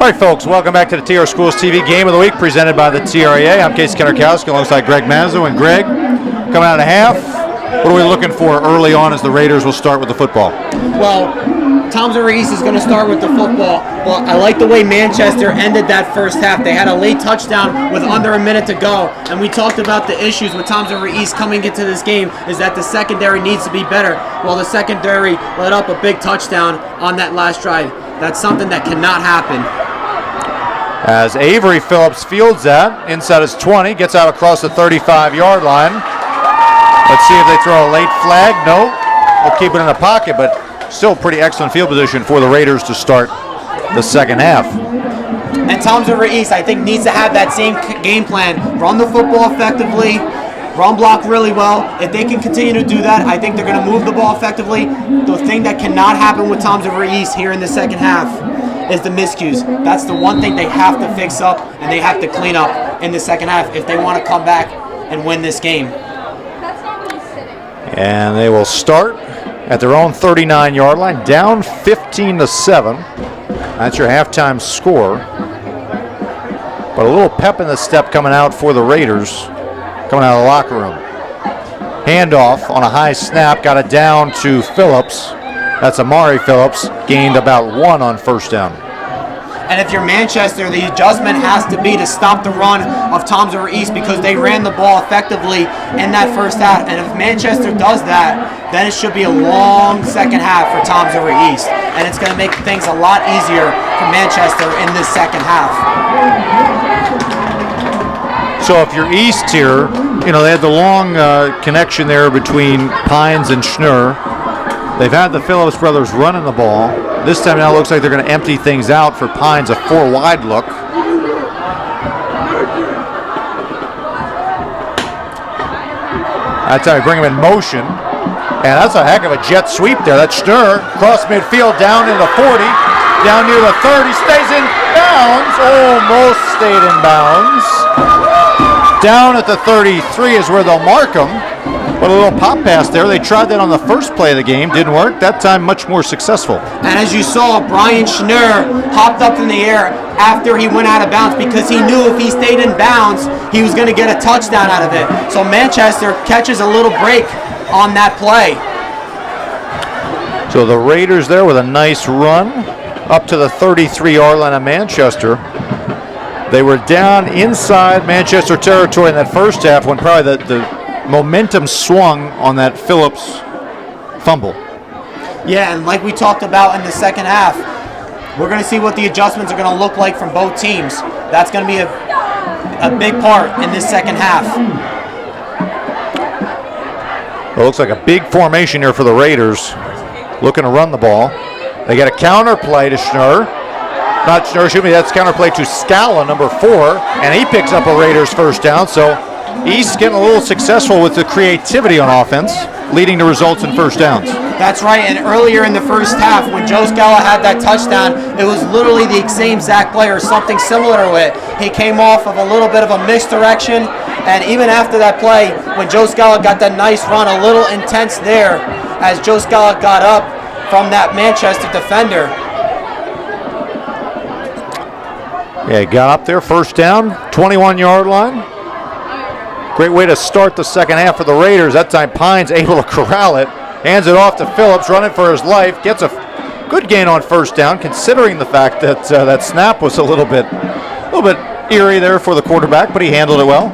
All right, folks, welcome back to the TR Schools TV Game of the Week presented by the TREA. I'm Casey Kennerkowski alongside Greg Mazzo. And Greg, coming out of half, what are we looking for early on as the Raiders will start with the football? Well, Thompson Reese is going to start with the football. Well, I like the way Manchester ended that first half. They had a late touchdown with under a minute to go, and we talked about the issues with Thompson Reese coming into this game is that the secondary needs to be better. Well, the secondary let up a big touchdown on that last drive. That's something that cannot happen. As Avery Phillips fields that inside his 20, gets out across the 35-yard line. Let's see if they throw a late flag. No, they'll keep it in the pocket, but still pretty excellent field position for the Raiders to start the second half. And Thompson Reese, I think, needs to have that same game plan. Run the football effectively, run block really well. If they can continue to do that, I think they're going to move the ball effectively. The thing that cannot happen with Thompson Reese here in the second half is the miscues. That's the one thing they have to fix up and they have to clean up in the second half if they want to come back and win this game. And they will start at their own 39-yard line, down 15-7. That's your halftime score. But a little pep in the step coming out for the Raiders, coming out of the locker room. Handoff on a high snap, got it down to Phillips. That's Amari Phillips, gained about 1 on first down. And if you're Manchester, the adjustment has to be to stop the run of Thompson Reese because they ran the ball effectively in that first half. And if Manchester does that, then it should be a long second half for Thompson Reese. And it's going to make things a lot easier for Manchester in this second half. So if you're East here, you know, they had the long connection there between Pines and Schnurr. They've had the Phillips brothers running the ball. This time now it looks like they're going to empty things out for Pines, a 4-wide look. That's how you bring him in motion. And that's a heck of a jet sweep there. That's Schnurr, cross midfield, down in the 40, down near the 30, stays in bounds, almost stayed in bounds. Down at the 33 is where they'll mark him. But a little pop pass there. They tried that on the first play of the game. Didn't work. That time much more successful. And as you saw, Brian Schnurr hopped up in the air after he went out of bounds because he knew if he stayed in bounds, he was going to get a touchdown out of it. So Manchester catches a little break on that play. So the Raiders there with a nice run up to the 33-yard line of Manchester. They were down inside Manchester territory in that first half when probably the momentum swung on that Phillips fumble. Yeah, and like we talked about in the second half, we're going to see what the adjustments are going to look like from both teams. That's going to be a big part in this second half. Well, it looks like a big formation here for the Raiders, looking to run the ball. They get a counter play to Schnurr. Not Schnurr, excuse me, that's counter play to Scala, number 4, and he picks up a Raiders first down. So East getting a little successful with the creativity on offense, leading to results in first downs. That's right, and earlier in the first half, when Joe Scala had that touchdown, it was literally the same exact play or something similar to it. He came off of a little bit of a misdirection, and even after that play, when Joe Scala got that nice run, a little intense there, as Joe Scala got up from that Manchester defender. Yeah, he got up there, first down, 21-yard line. Great way to start the second half for the Raiders. That time Pines able to corral it. Hands it off to Phillips, running for his life. Gets a good gain on first down, considering the fact that that snap was a little bit eerie there for the quarterback, but he handled it well.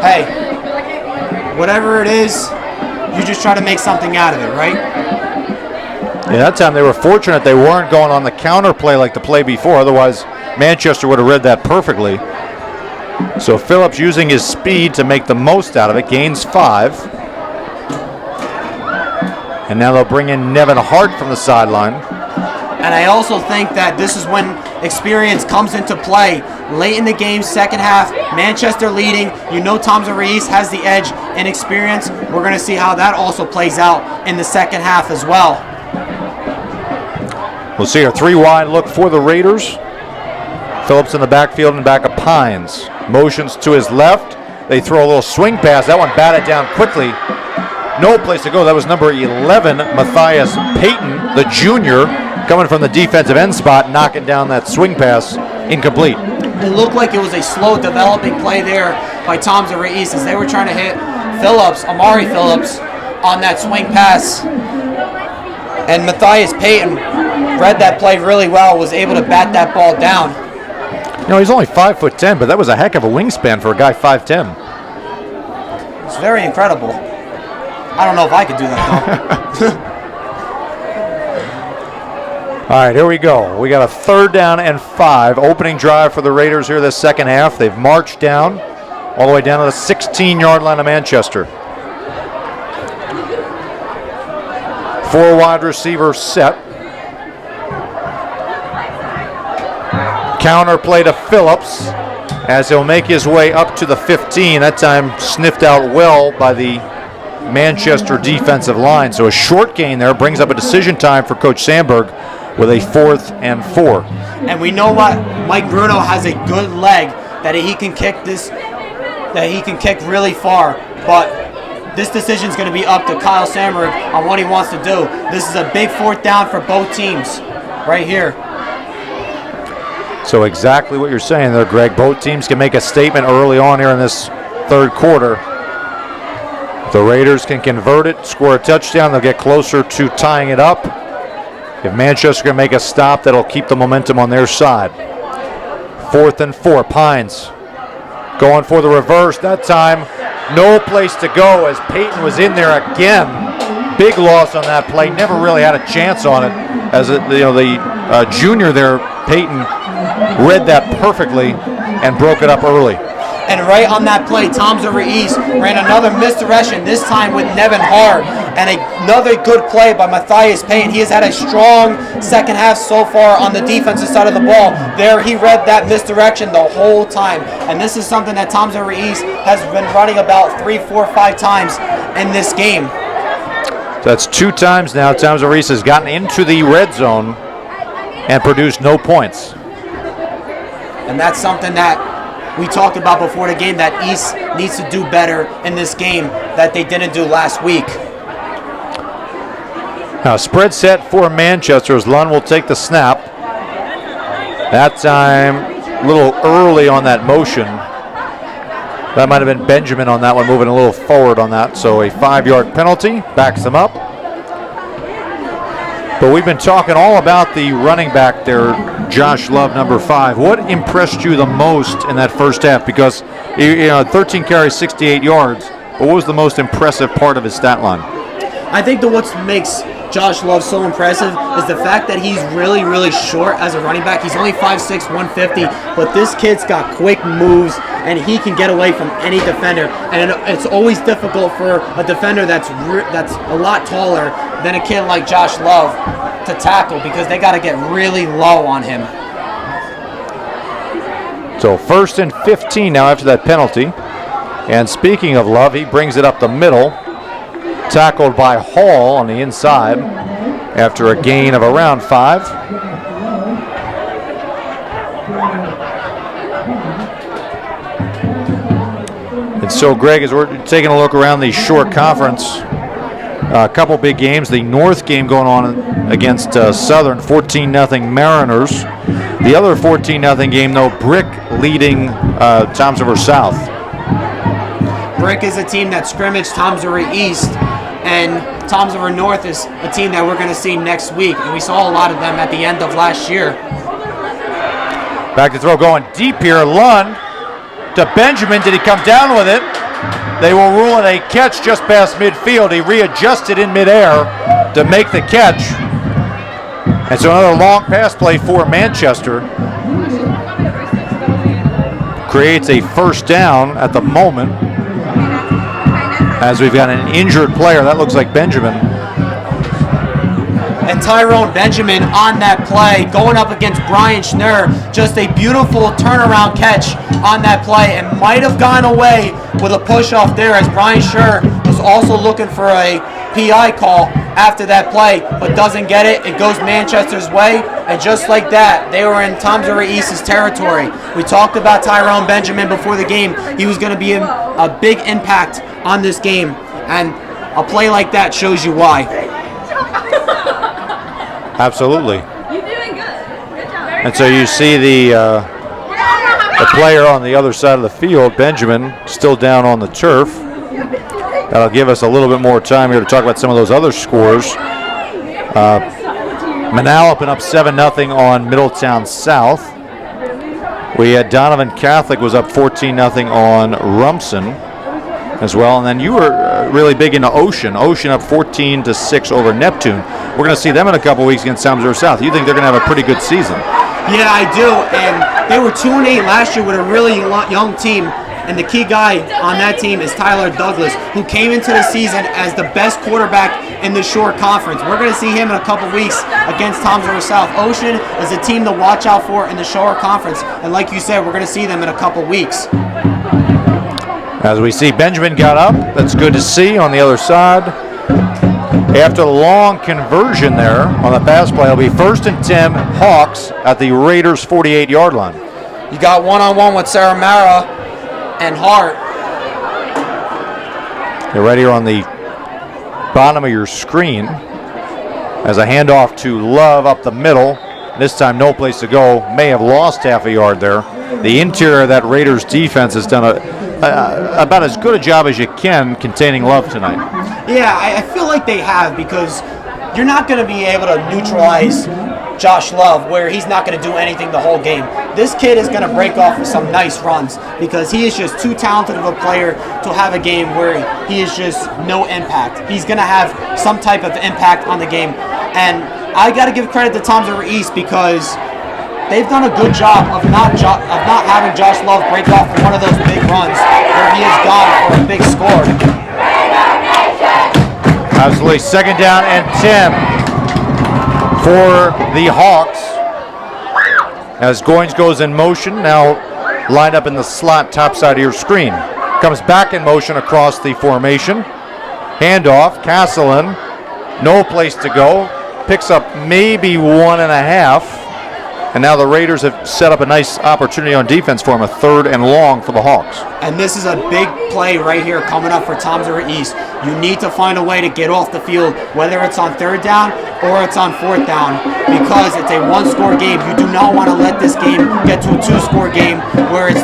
Hey, whatever it is, you just try to make something out of it, right? Yeah, that time they were fortunate they weren't going on the counter play like the play before. Otherwise, Manchester would have read that perfectly. So Phillips using his speed to make the most out of it, gains 5. And now they'll bring in Nevin Hart from the sideline. And I also think that this is when experience comes into play. Late in the game, second half, Manchester leading. You know Thompson Reese has the edge in experience. We're going to see how that also plays out in the second half as well. We'll see a 3-wide look for the Raiders. Phillips in the backfield and back of Pines. Motions to his left. They throw a little swing pass. That one batted down quickly. No place to go. That was number 11, Matthias Payton, the junior. coming from the defensive end spot, knocking down that swing pass, incomplete. It looked like it was a slow developing play there by Tom's-River East as they were trying to hit Amari Phillips, on that swing pass. And Matthias Payton read that play really well, was able to bat that ball down. You know, he's only 5'10", but that was a heck of a wingspan for a guy 5'10". It's very incredible. I don't know if I could do that, though. All right, here we go. We got a 3rd down and 5. Opening drive for the Raiders here this second half. They've marched down all the way down to the 16-yard line of Manchester. 4 wide receiver set. Counter play to Phillips as he'll make his way up to the 15. That time sniffed out well by the Manchester defensive line. So a short gain there brings up a decision time for Coach Sandberg with a 4th and 4. And we know what Mike Bruno has a good leg that he can kick this, that he can kick really far. But this decision is going to be up to Kyle Sandberg on what he wants to do. This is a big 4th down for both teams right here. So exactly what you're saying there, Greg. Both teams can make a statement early on here in this 3rd quarter. The Raiders can convert it, score a touchdown. They'll get closer to tying it up. If Manchester can make a stop, that'll keep the momentum on their side. 4th and 4. Pines going for the reverse. That time, no place to go as Payton was in there again. Big loss on that play. Never really had a chance on it. As the junior there, Payton, read that perfectly and broke it up early. And right on that play, Tom's-River East ran another misdirection, this time with Nevin Haar. And another good play by Matthias Payton. He has had a strong second half so far on the defensive side of the ball. There he read that misdirection the whole time. And this is something that Tom's-River East has been running about 3, 4, 5 times in this game. So that's 2 times now Tom's-River East has gotten into the red zone and produced no points. And that's something that we talked about before the game, that East needs to do better in this game that they didn't do last week. Now spread set for Manchester as Lund will take the snap. That time a little early on that motion. That might have been Benjamin on that one, moving a little forward on that. So a 5-yard penalty backs them up. But we've been talking all about the running back there, Josh Love, number 5. What impressed you the most in that first half? Because 13 carries, 68 yards. But what was the most impressive part of his stat line? I think that what makes Josh Love so impressive is the fact that he's really, really short as a running back. He's only 5'6", 150, but this kid's got quick moves, and he can get away from any defender. And it's always difficult for a defender that's a lot taller than a kid like Josh Love to tackle because they got to get really low on him. So 1st and 15 now after that penalty. And speaking of Love, he brings it up the middle. Tackled by Hall on the inside after a gain of around 5. And so, Greg, as we're taking a look around the short conference, a couple big games. The North game going on against Southern, 14-0 Mariners. The other 14-0 game, though, Brick leading Tom's-River South. Brick is a team that scrimmaged Tom's-River East, and Tom's-River North is a team that we're going to see next week, and we saw a lot of them at the end of last year. Back to throw, going deep here. Lund to Benjamin. Did he come down with it? They will rule it a catch just past midfield. He readjusted in midair to make the catch. And so another long pass play for Manchester. Creates a 1st down at the moment, as we've got an injured player. That looks like Benjamin. And Tyrone Benjamin on that play, going up against Brian Schnurr. Just a beautiful turnaround catch on that play, and might have gone away with a push off there, as Brian Schnurr was also looking for a PI call after that play, but doesn't get it. It goes Manchester's way, and just like that, they were in Tom's-River East's territory. We talked about Tyrone Benjamin before the game. He was going to be a big impact on this game, and a play like that shows you why. Absolutely. And so you see the player on the other side of the field, Benjamin, still down on the turf. That'll give us a little bit more time here to talk about some of those other scores. Manalapan up 7-0 on Middletown South. We had Donovan Catholic was up 14-0 on Rumson as well. And then you were really big into Ocean. Ocean up 14-6 over Neptune. We're going to see them in a couple weeks against South Missouri South. You think they're going to have a pretty good season? Yeah, I do. And they were 2-8 last year with a really young team. And the key guy on that team is Tyler Douglas, who came into the season as the best quarterback in the Shore Conference. We're going to see him in a couple weeks against Toms River South. Ocean is a team to watch out for in the Shore Conference. And like you said, we're going to see them in a couple weeks. As we see Benjamin got up, that's good to see on the other side. After the long conversion there on the pass play, it'll be 1st and 10 Hawks at the Raiders' 48-yard line. You got one-on-one with Sarah Mara and Hart. You're right here on the bottom of your screen as a handoff to Love up the middle. This time no place to go. May have lost half a yard there. The interior of that Raiders defense has done about as good a job as you can containing Love tonight. Yeah, I feel like they have, because you're not going to be able to neutralize Josh Love where he's not going to do anything the whole game. This kid is going to break off with some nice runs because he is just too talented of a player to have a game where he is just no impact. He's going to have some type of impact on the game. And I got to give credit to Toms River East because they've done a good job of not having Josh Love break off one of those big runs where he has gone for a big score. Absolutely. 2nd down and 10 for the Hawks. As Goins goes in motion, now lined up in the slot top side of your screen. Comes back in motion across the formation. Handoff, Castleton, no place to go. Picks up maybe 1.5. And now the Raiders have set up a nice opportunity on defense for him, a 3rd and long for the Hawks. And this is a big play right here coming up for Toms River East. You need to find a way to get off the field, whether it's on 3rd down or it's on 4th down, because it's a 1-score game. You do not want to let this game get to a 2-score game where it's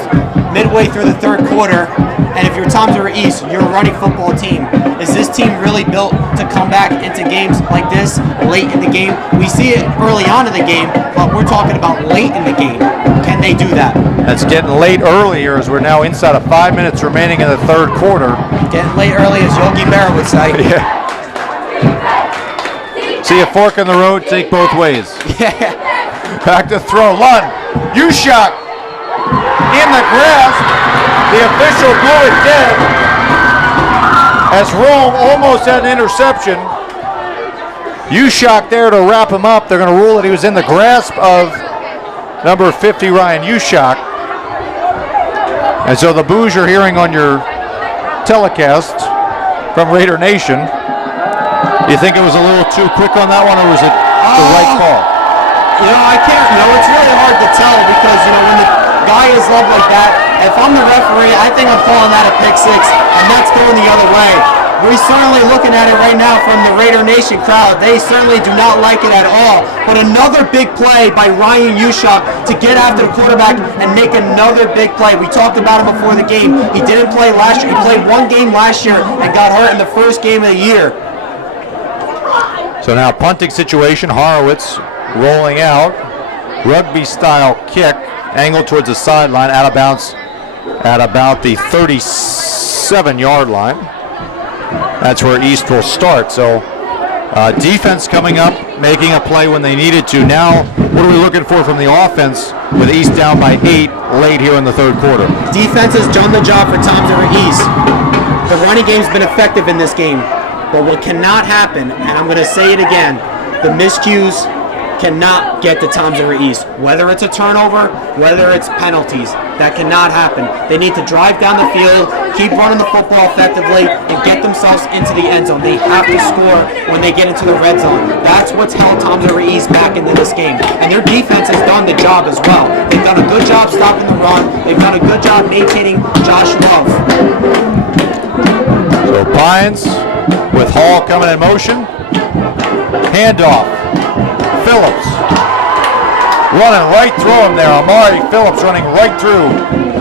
midway through the 3rd quarter. And if you're Toms River East, you're a running football team. Is this team really built to come back into games like this late in the game? We see it early on in the game, but we're talking about late in the game. Can they do that? That's getting late earlier as we're now inside of 5 minutes remaining in the 3rd quarter. Getting late early, as Yogi Berra would say. Yeah. See a fork in the road, take both ways. Yeah. Back to throw. Lund, U-Shock in the grasp. The official blew it dead as Rome almost had an interception. U-Shock there to wrap him up. They're going to rule that he was in the grasp of number 50, Ryan U-Shock. And so the boos you're hearing on your telecast from Raider Nation, do you think it was a little too quick on that one, or was it the right call? I can't. It's really hard to tell because, when the guy is loved like that, if I'm the referee, I think I'm calling that a pick 6, and that's going the other way. We're certainly looking at it right now from the Raider Nation crowd. They certainly do not like it at all. But another big play by Ryan U-Shock to get after the quarterback and make another big play. We talked about him before the game. He didn't play last year. He played 1 game last year and got hurt in the 1st game of the year. So now punting situation, Horowitz rolling out. Rugby-style kick, angled towards the sideline, out of bounds at about the 37-yard line. That's where East will start. So defense coming up, making a play when they needed to. Now, what are we looking for from the offense with East down by 8 late here in the 3rd quarter? Defense has done the job for Toms River East. The running game's been effective in this game. But what cannot happen, and I'm going to say it again, the miscues cannot get to Toms River East. Whether it's a turnover, whether it's penalties, that cannot happen. They need to drive down the field, keep running the football effectively, and get themselves into the end zone. They have to score when they get into the red zone. That's what's held Toms River East back into this game. And their defense has done the job as well. They've done a good job stopping the run. They've done a good job maintaining Josh Love. So Pines with Hall coming in motion. Handoff. Phillips. running right through him there. Amari Phillips running right through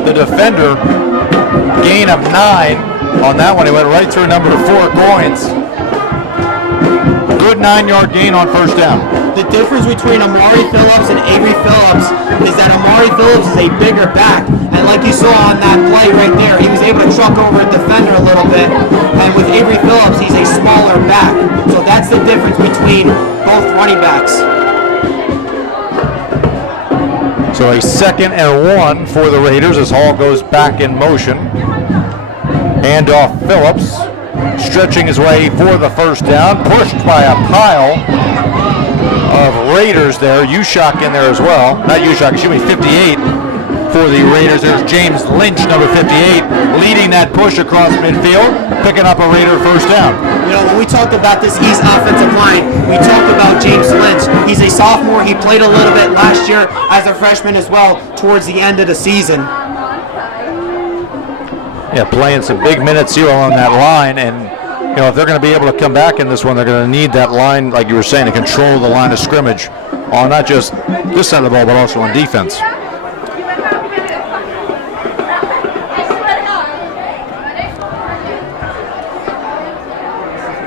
the defender. Gain of 9 on that one. He went right through number 4, Goins. Good 9-yard gain on first down. The difference between Amari Phillips and Avery Phillips is that Amari Phillips is a bigger back. And like you saw on that play right there, he was able to truck over a defender a little bit. And with Avery Phillips, he's a smaller back. So that's the difference between both running backs. So a 2nd and 1 for the Raiders as Hall goes back in motion. Handoff Phillips, stretching his way for the first down, pushed by a pile of Raiders there. Ushak in there as well. Not Ushak, excuse me, 58 for the Raiders. There's James Lynch, number 58, leading that push across midfield, picking up a Raider first down. You know, when we talked about this East offensive line, we talked about James Lynch. He's a sophomore. He played a little bit last year as a freshman as well towards the end of the season. Yeah, playing some big minutes here along that line, and you know, if they're going to be able to come back in this one, they're going to need that line, like you were saying, to control the line of scrimmage on not just this side of the ball, but also on defense.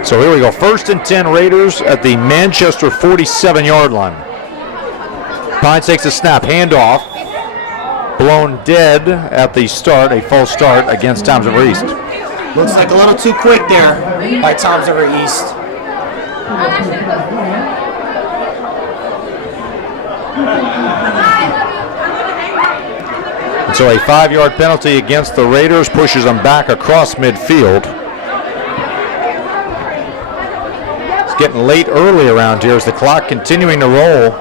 So here we go, 1st and 10 Raiders at the Manchester 47-yard line. Pines takes a snap, handoff, blown dead at the start, a false start against Toms River East. Looks like a little too quick there by Toms River East. And so a 5-yard penalty against the Raiders pushes them back across midfield. It's getting late early around here as the clock continuing to roll.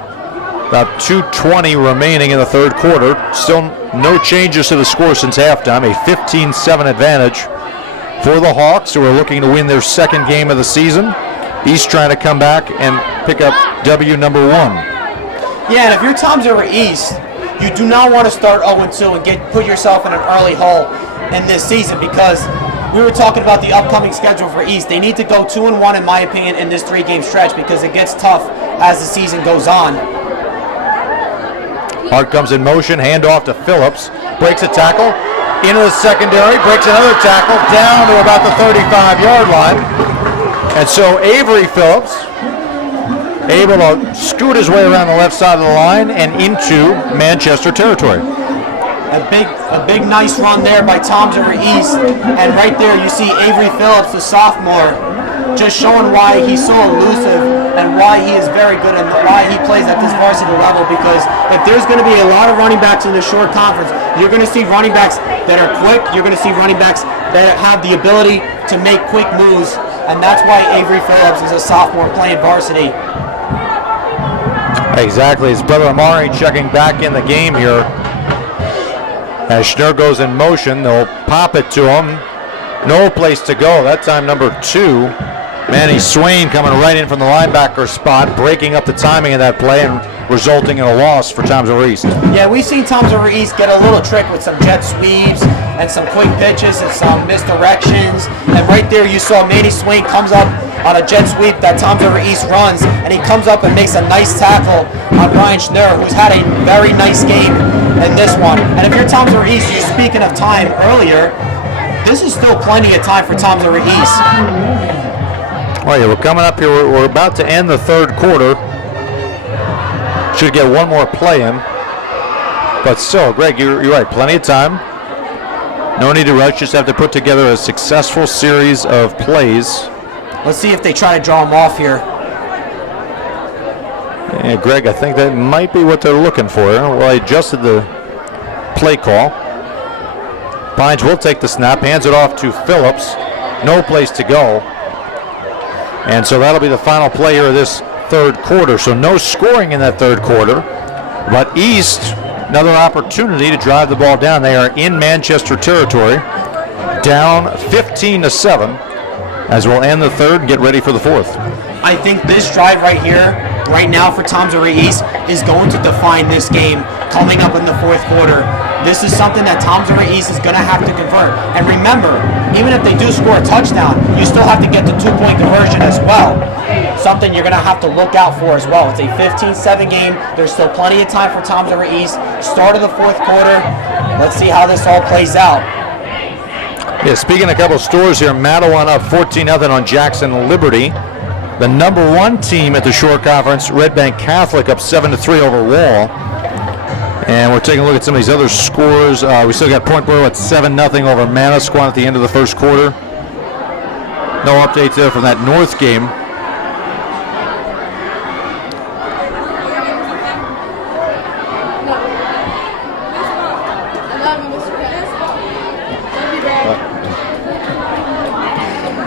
About 2:20 remaining in the third quarter. Still no changes to the score since halftime. A 15-7 advantage for the Hawks, who are looking to win their 2nd game of the season. East trying to come back and pick up W number 1. Yeah, and if you're Toms River East, you do not want to start 0-2 and put yourself in an early hole in this season, because we were talking about the upcoming schedule for East. They need to go 2-1, in my opinion, in this 3-game stretch, because it gets tough as the season goes on. Hart comes in motion, handoff to Phillips, breaks a tackle, into the secondary, breaks another tackle, down to about the 35-yard line. And so Avery Phillips able to scoot his way around the left side of the line and into Manchester territory. A big nice run there by Toms River East, and right there you see Avery Phillips, the sophomore, just showing why he's so elusive and why he is very good and why he plays at this varsity level, because if there's going to be a lot of running backs in the short conference, you're going to see running backs that are quick, you're going to see running backs that have the ability to make quick moves, and that's why Avery Phillips is a sophomore playing varsity. Exactly, his brother Amari checking back in the game here. As Schnurr goes in motion, they'll pop it to him. No place to go. That time number 2, Manny Swain, coming right in from the linebacker spot, breaking up the timing of that play and resulting in a loss for Toms River East. Yeah, we've seen Toms River East get a little trick with some jet sweeps and some quick pitches and some misdirections. And right there you saw Manny Swain comes up on a jet sweep that Toms River East runs, and he comes up and makes a nice tackle on Ryan Schnurr, who's had a very nice game in this one. And if you're Toms River East, you're speaking of time earlier, this is still plenty of time for Toms River East. Well, yeah, we're coming up here. We're about to end the third quarter. Should get one more play in. But still, Greg, you're right. Plenty of time. No need to rush. Just have to put together a successful series of plays. Let's see if they try to draw him off here. Yeah, Greg, I think that might be what they're looking for. Well, I adjusted the play call. Pines will take the snap, hands it off to Phillips. No place to go. And so that'll be the final play here of this third quarter. So no scoring in that third quarter. But East, another opportunity to drive the ball down. They are in Manchester territory, down 15-7, as we'll end the third and get ready for the fourth. I think this drive right here right now for Tom's River East is going to define this game coming up in the fourth quarter. This is something that Tom's River East is going to have to convert. And remember, even if they do score a touchdown, you still have to get the 2-point conversion as well. Something you're going to have to look out for as well. It's a 15-7 game. There's still plenty of time for Tom's River East. Start of the fourth quarter. Let's see how this all plays out. Yeah, speaking of a couple of scores here, Matawan up 14-0 on Jackson Liberty. The number 1 team at the Shore Conference, Red Bank Catholic, up 7-3 over Wall. And we're taking a look at some of these other scores. We still got Point Borough at 7-0 over Manasquan at the end of the first quarter. No updates there from that North game.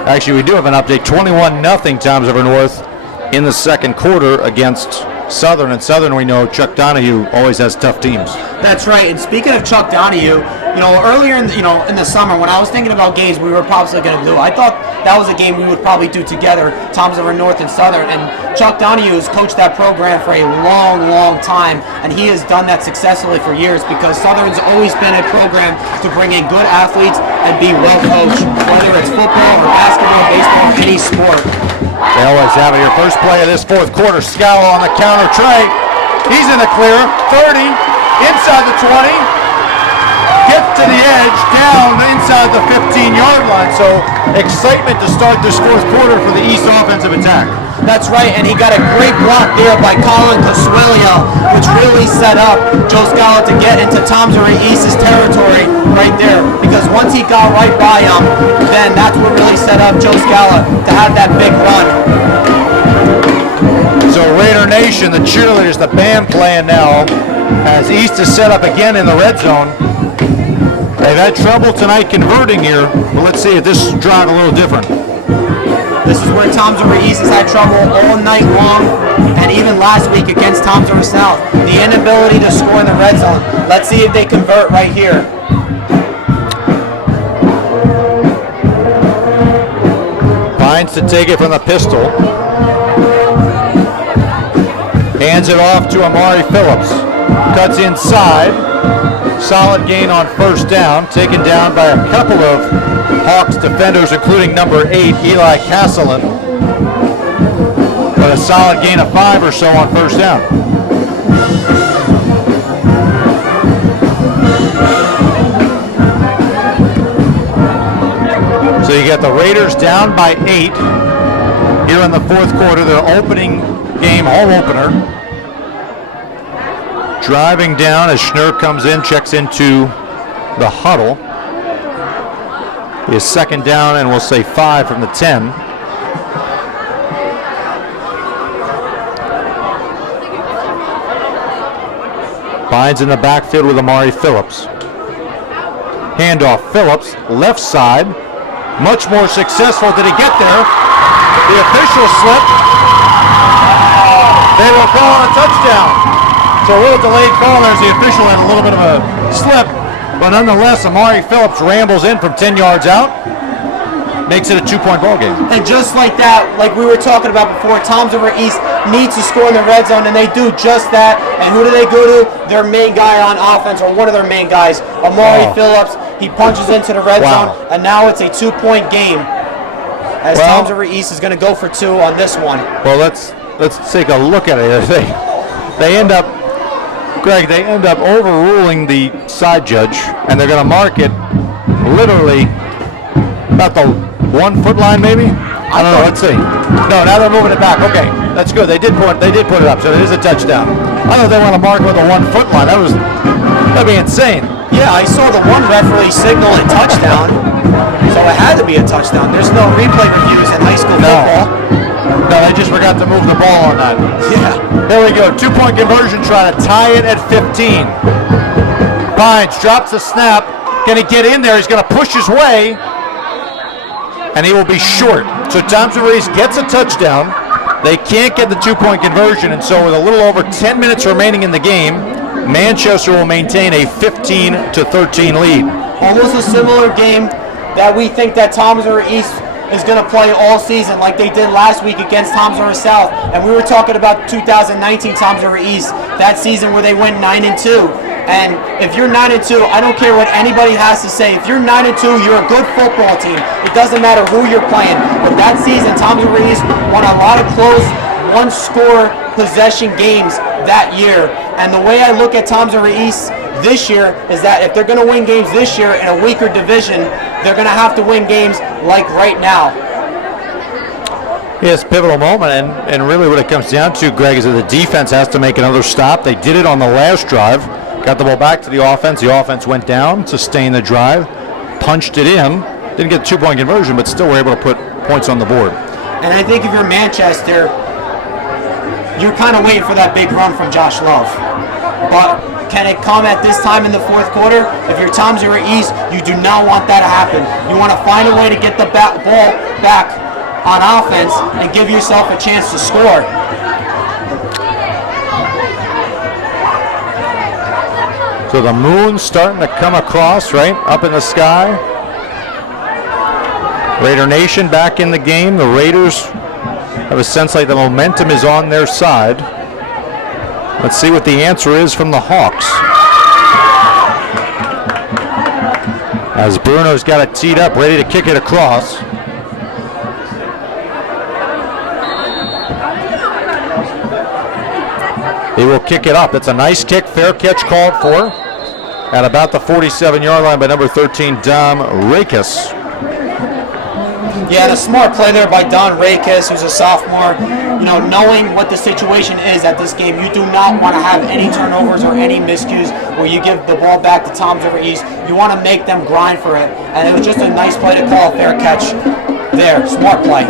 Actually, we do have an update. 21-0 Toms River North in the second quarter against Southern. And Southern, we know Chuck Donahue always has tough teams. That's right. And speaking of Chuck Donahue, earlier in the summer when I was thinking about games we were probably going to do, I thought that was a game we would probably do together, Toms River North and Southern. And Chuck Donahue has coached that program for a long, long time, and he has done that successfully for years because Southern's always been a program to bring in good athletes and be well coached, whether it's football or basketball, baseball, any sport. They always have it here. First play of this fourth quarter. Scala on the counter. Trey, he's in the clear. 30, inside the 20. Gets to the edge, down inside the 15-yard line. So excitement to start this fourth quarter for the East offensive attack. That's right, and he got a great block there by Colin Casuelio, which really set up Joe Scala to get into Toms River East's territory right there. Because once he got right by him, then that's what really set up Joe Scala to have that big run. So Raider Nation, the cheerleaders, the band playing now, as East is set up again in the red zone. They've had trouble tonight converting here, but let's see if this drive a little different. This is where Toms River East has had trouble all night long, and even last week against Toms River South. The inability to score in the red zone. Let's see if they convert right here. Finds to take it from the pistol. Hands it off to Amari Phillips. Cuts inside. Solid gain on first down, taken down by a couple of Hawks defenders, including number 8, Eli Castleton. But a solid gain of 5 or so on first down. So you got the Raiders down by 8 here in the fourth quarter, their opening game, home opener. Driving down as Schnurr comes in, checks into the huddle. Is second down, and we'll say 5 from the 10. Binds in the backfield with Amari Phillips. Handoff, Phillips, left side. Much more successful. Did he get there? The official slipped. They will call a touchdown. So a little delayed call there as the official had a little bit of a slip. But nonetheless, Amari Phillips rambles in from 10 yards out. Makes it a 2-point ball game. And just like that, like we were talking about before, Toms River East needs to score in the red zone, and they do just that. And who do they go to? Their main guy on offense, or one of their main guys, Amari Phillips. He punches into the red zone, and now it's a 2-point game. As Toms River East is going to go for 2 on this one. Well, let's take a look at it. They end up, Greg, they end up overruling the side judge, and they're going to mark it literally about the 1-foot line, maybe. I don't know. Let's see. No, now they're moving it back. Okay, that's good. They did put it up, so it is a touchdown. I don't know if they want to mark it with a 1-foot line. That'd be insane. Yeah, I saw the one referee signal a touchdown, so it had to be a touchdown. There's no replay reviews in high school football. No, they just forgot to move the ball on that. Yeah. Here we go. 2-point conversion, trying to tie it at 15. Pines drops the snap. Can he get in there? He's going to push his way, and he will be short. So Toms River East gets a touchdown. They can't get the 2-point conversion, and so with a little over 10 minutes remaining in the game, Manchester will maintain a 15-13 lead. Almost a similar game that we think that Toms River East is going to play all season like they did last week against Toms River South. And we were talking about 2019 Toms River East, that season where they went 9-2. And if you're 9-2, I don't care what anybody has to say. If you're 9-2, you're a good football team. It doesn't matter who you're playing. But that season, Toms River East won a lot of close one-score possession games that year. And the way I look at Toms River East this year is that if they're going to win games this year in a weaker division, they're going to have to win games like right now. Yes, pivotal moment, and really what it comes down to, Greg, is that the defense has to make another stop. They did it on the last drive. Got the ball back to the offense. The offense went down, sustained the drive, punched it in. Didn't get a two-point conversion, but still were able to put points on the board. And I think if you're Manchester, you're kind of waiting for that big run from Josh Love. But can it come at this time in the fourth quarter? If you're Toms River East, you do not want that to happen. You want to find a way to get the ball back on offense and give yourself a chance to score. So the moon's starting to come across, right, up in the sky. Raider Nation back in the game. The Raiders have a sense like the momentum is on their side. Let's see what the answer is from the Hawks. As Bruno's got it teed up, ready to kick it across. He will kick it up. It's a nice kick. Fair catch called for at about the 47-yard line by number 13, Dom Rakis. Yeah, the smart play there by Don Rakis, who's a sophomore. You know, knowing what the situation is at this game, you do not want to have any turnovers or any miscues where you give the ball back to Toms River East. You want to make them grind for it. And it was just a nice play to call a fair catch there. Smart play.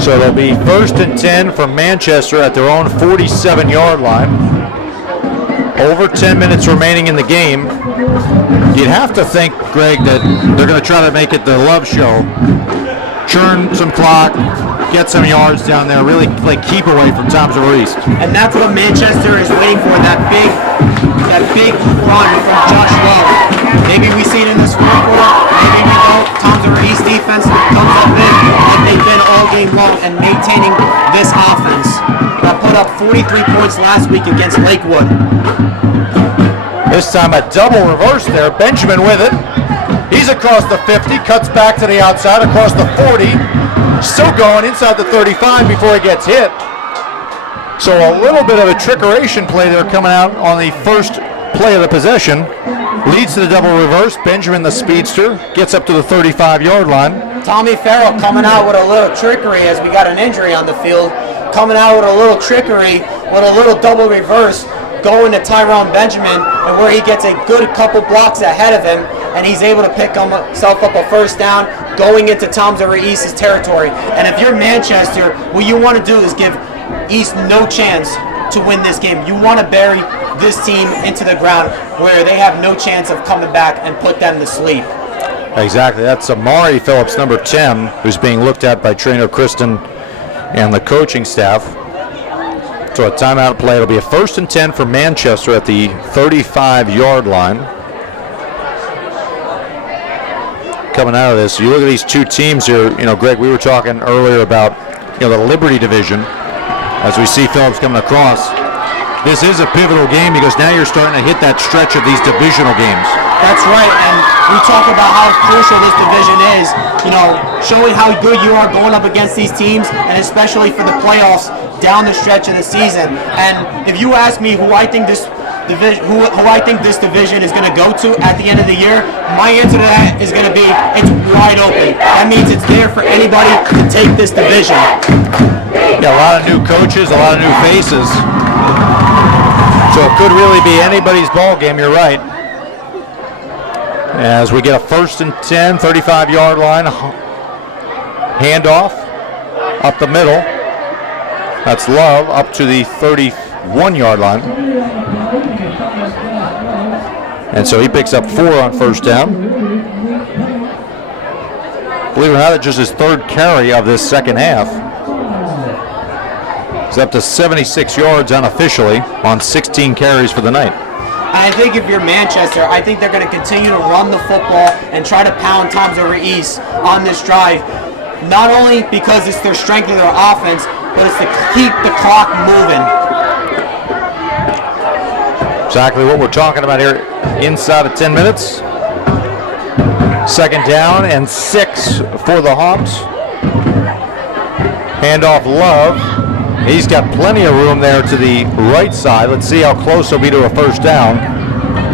So it'll be 1st and 10 for Manchester at their own 47-yard line. Over 10 minutes remaining in the game. You'd have to think, Greg, that they're going to try to make it the Love show. Churn some clock, get some yards down there, really like keep away from Toms River East. And that's what Manchester is waiting for, that big run from Josh Love. Maybe we see it in this fourth quarter, maybe we don't. Toms River East defense comes up big like they've been all game long and maintaining this offense that put up 43 points last week against Lakewood. This time a double reverse there. Benjamin with it. He's across the 50, cuts back to the outside, across the 40. Still going inside the 35 before he gets hit. So a little bit of a trickeration play there coming out on the first play of the possession. Leads to the double reverse. Benjamin, the speedster, gets up to the 35-yard line. Tommy Farrell coming out with a little trickery as we got an injury on the field. Coming out with a little trickery, with a little double reverse, going to Tyrone Benjamin, and where he gets a good couple blocks ahead of him, and he's able to pick himself up a first down going into Toms River East's territory. And if you're Manchester, what you want to do is give East no chance to win this game. You want to bury this team into the ground where they have no chance of coming back and put them to sleep. Exactly. That's Amari Phillips, number 10, who's being looked at by trainer Kristen and the coaching staff. So a timeout play. It'll be a 1st and 10 for Manchester at the 35-yard line. Coming out of this, you look at these two teams here. You know, Greg, we were talking earlier about, you know, the Liberty division. As we see Phillips coming across, this is a pivotal game because now you're starting to hit that stretch of these divisional games. That's right, and we talk about how crucial this division is, you know, showing how good you are going up against these teams, and especially for the playoffs down the stretch of the season. And if you ask me who I think this division, who I think this division is going to go to at the end of the year, my answer to that is going to be it's wide open. That means it's there for anybody to take this division. Yeah, a lot of new coaches, a lot of new faces. So it could really be anybody's ball game, you're right. As we get a 1st and 10, 35-yard line. Handoff up the middle. That's Love up to the 31-yard line. And so he picks up 4 on first down. Believe it or not, it's just his 3rd carry of this second half. He's up to 76 yards unofficially on 16 carries for the night. And I think if you're Manchester, I think they're going to continue to run the football and try to pound Toms River East on this drive. Not only because it's their strength of their offense, but it's to keep the clock moving. Exactly what we're talking about here. Inside of 10 minutes. Second down and 6 for the Hawks. Handoff Love. He's got plenty of room there to the right side. Let's see how close he'll be to a first down.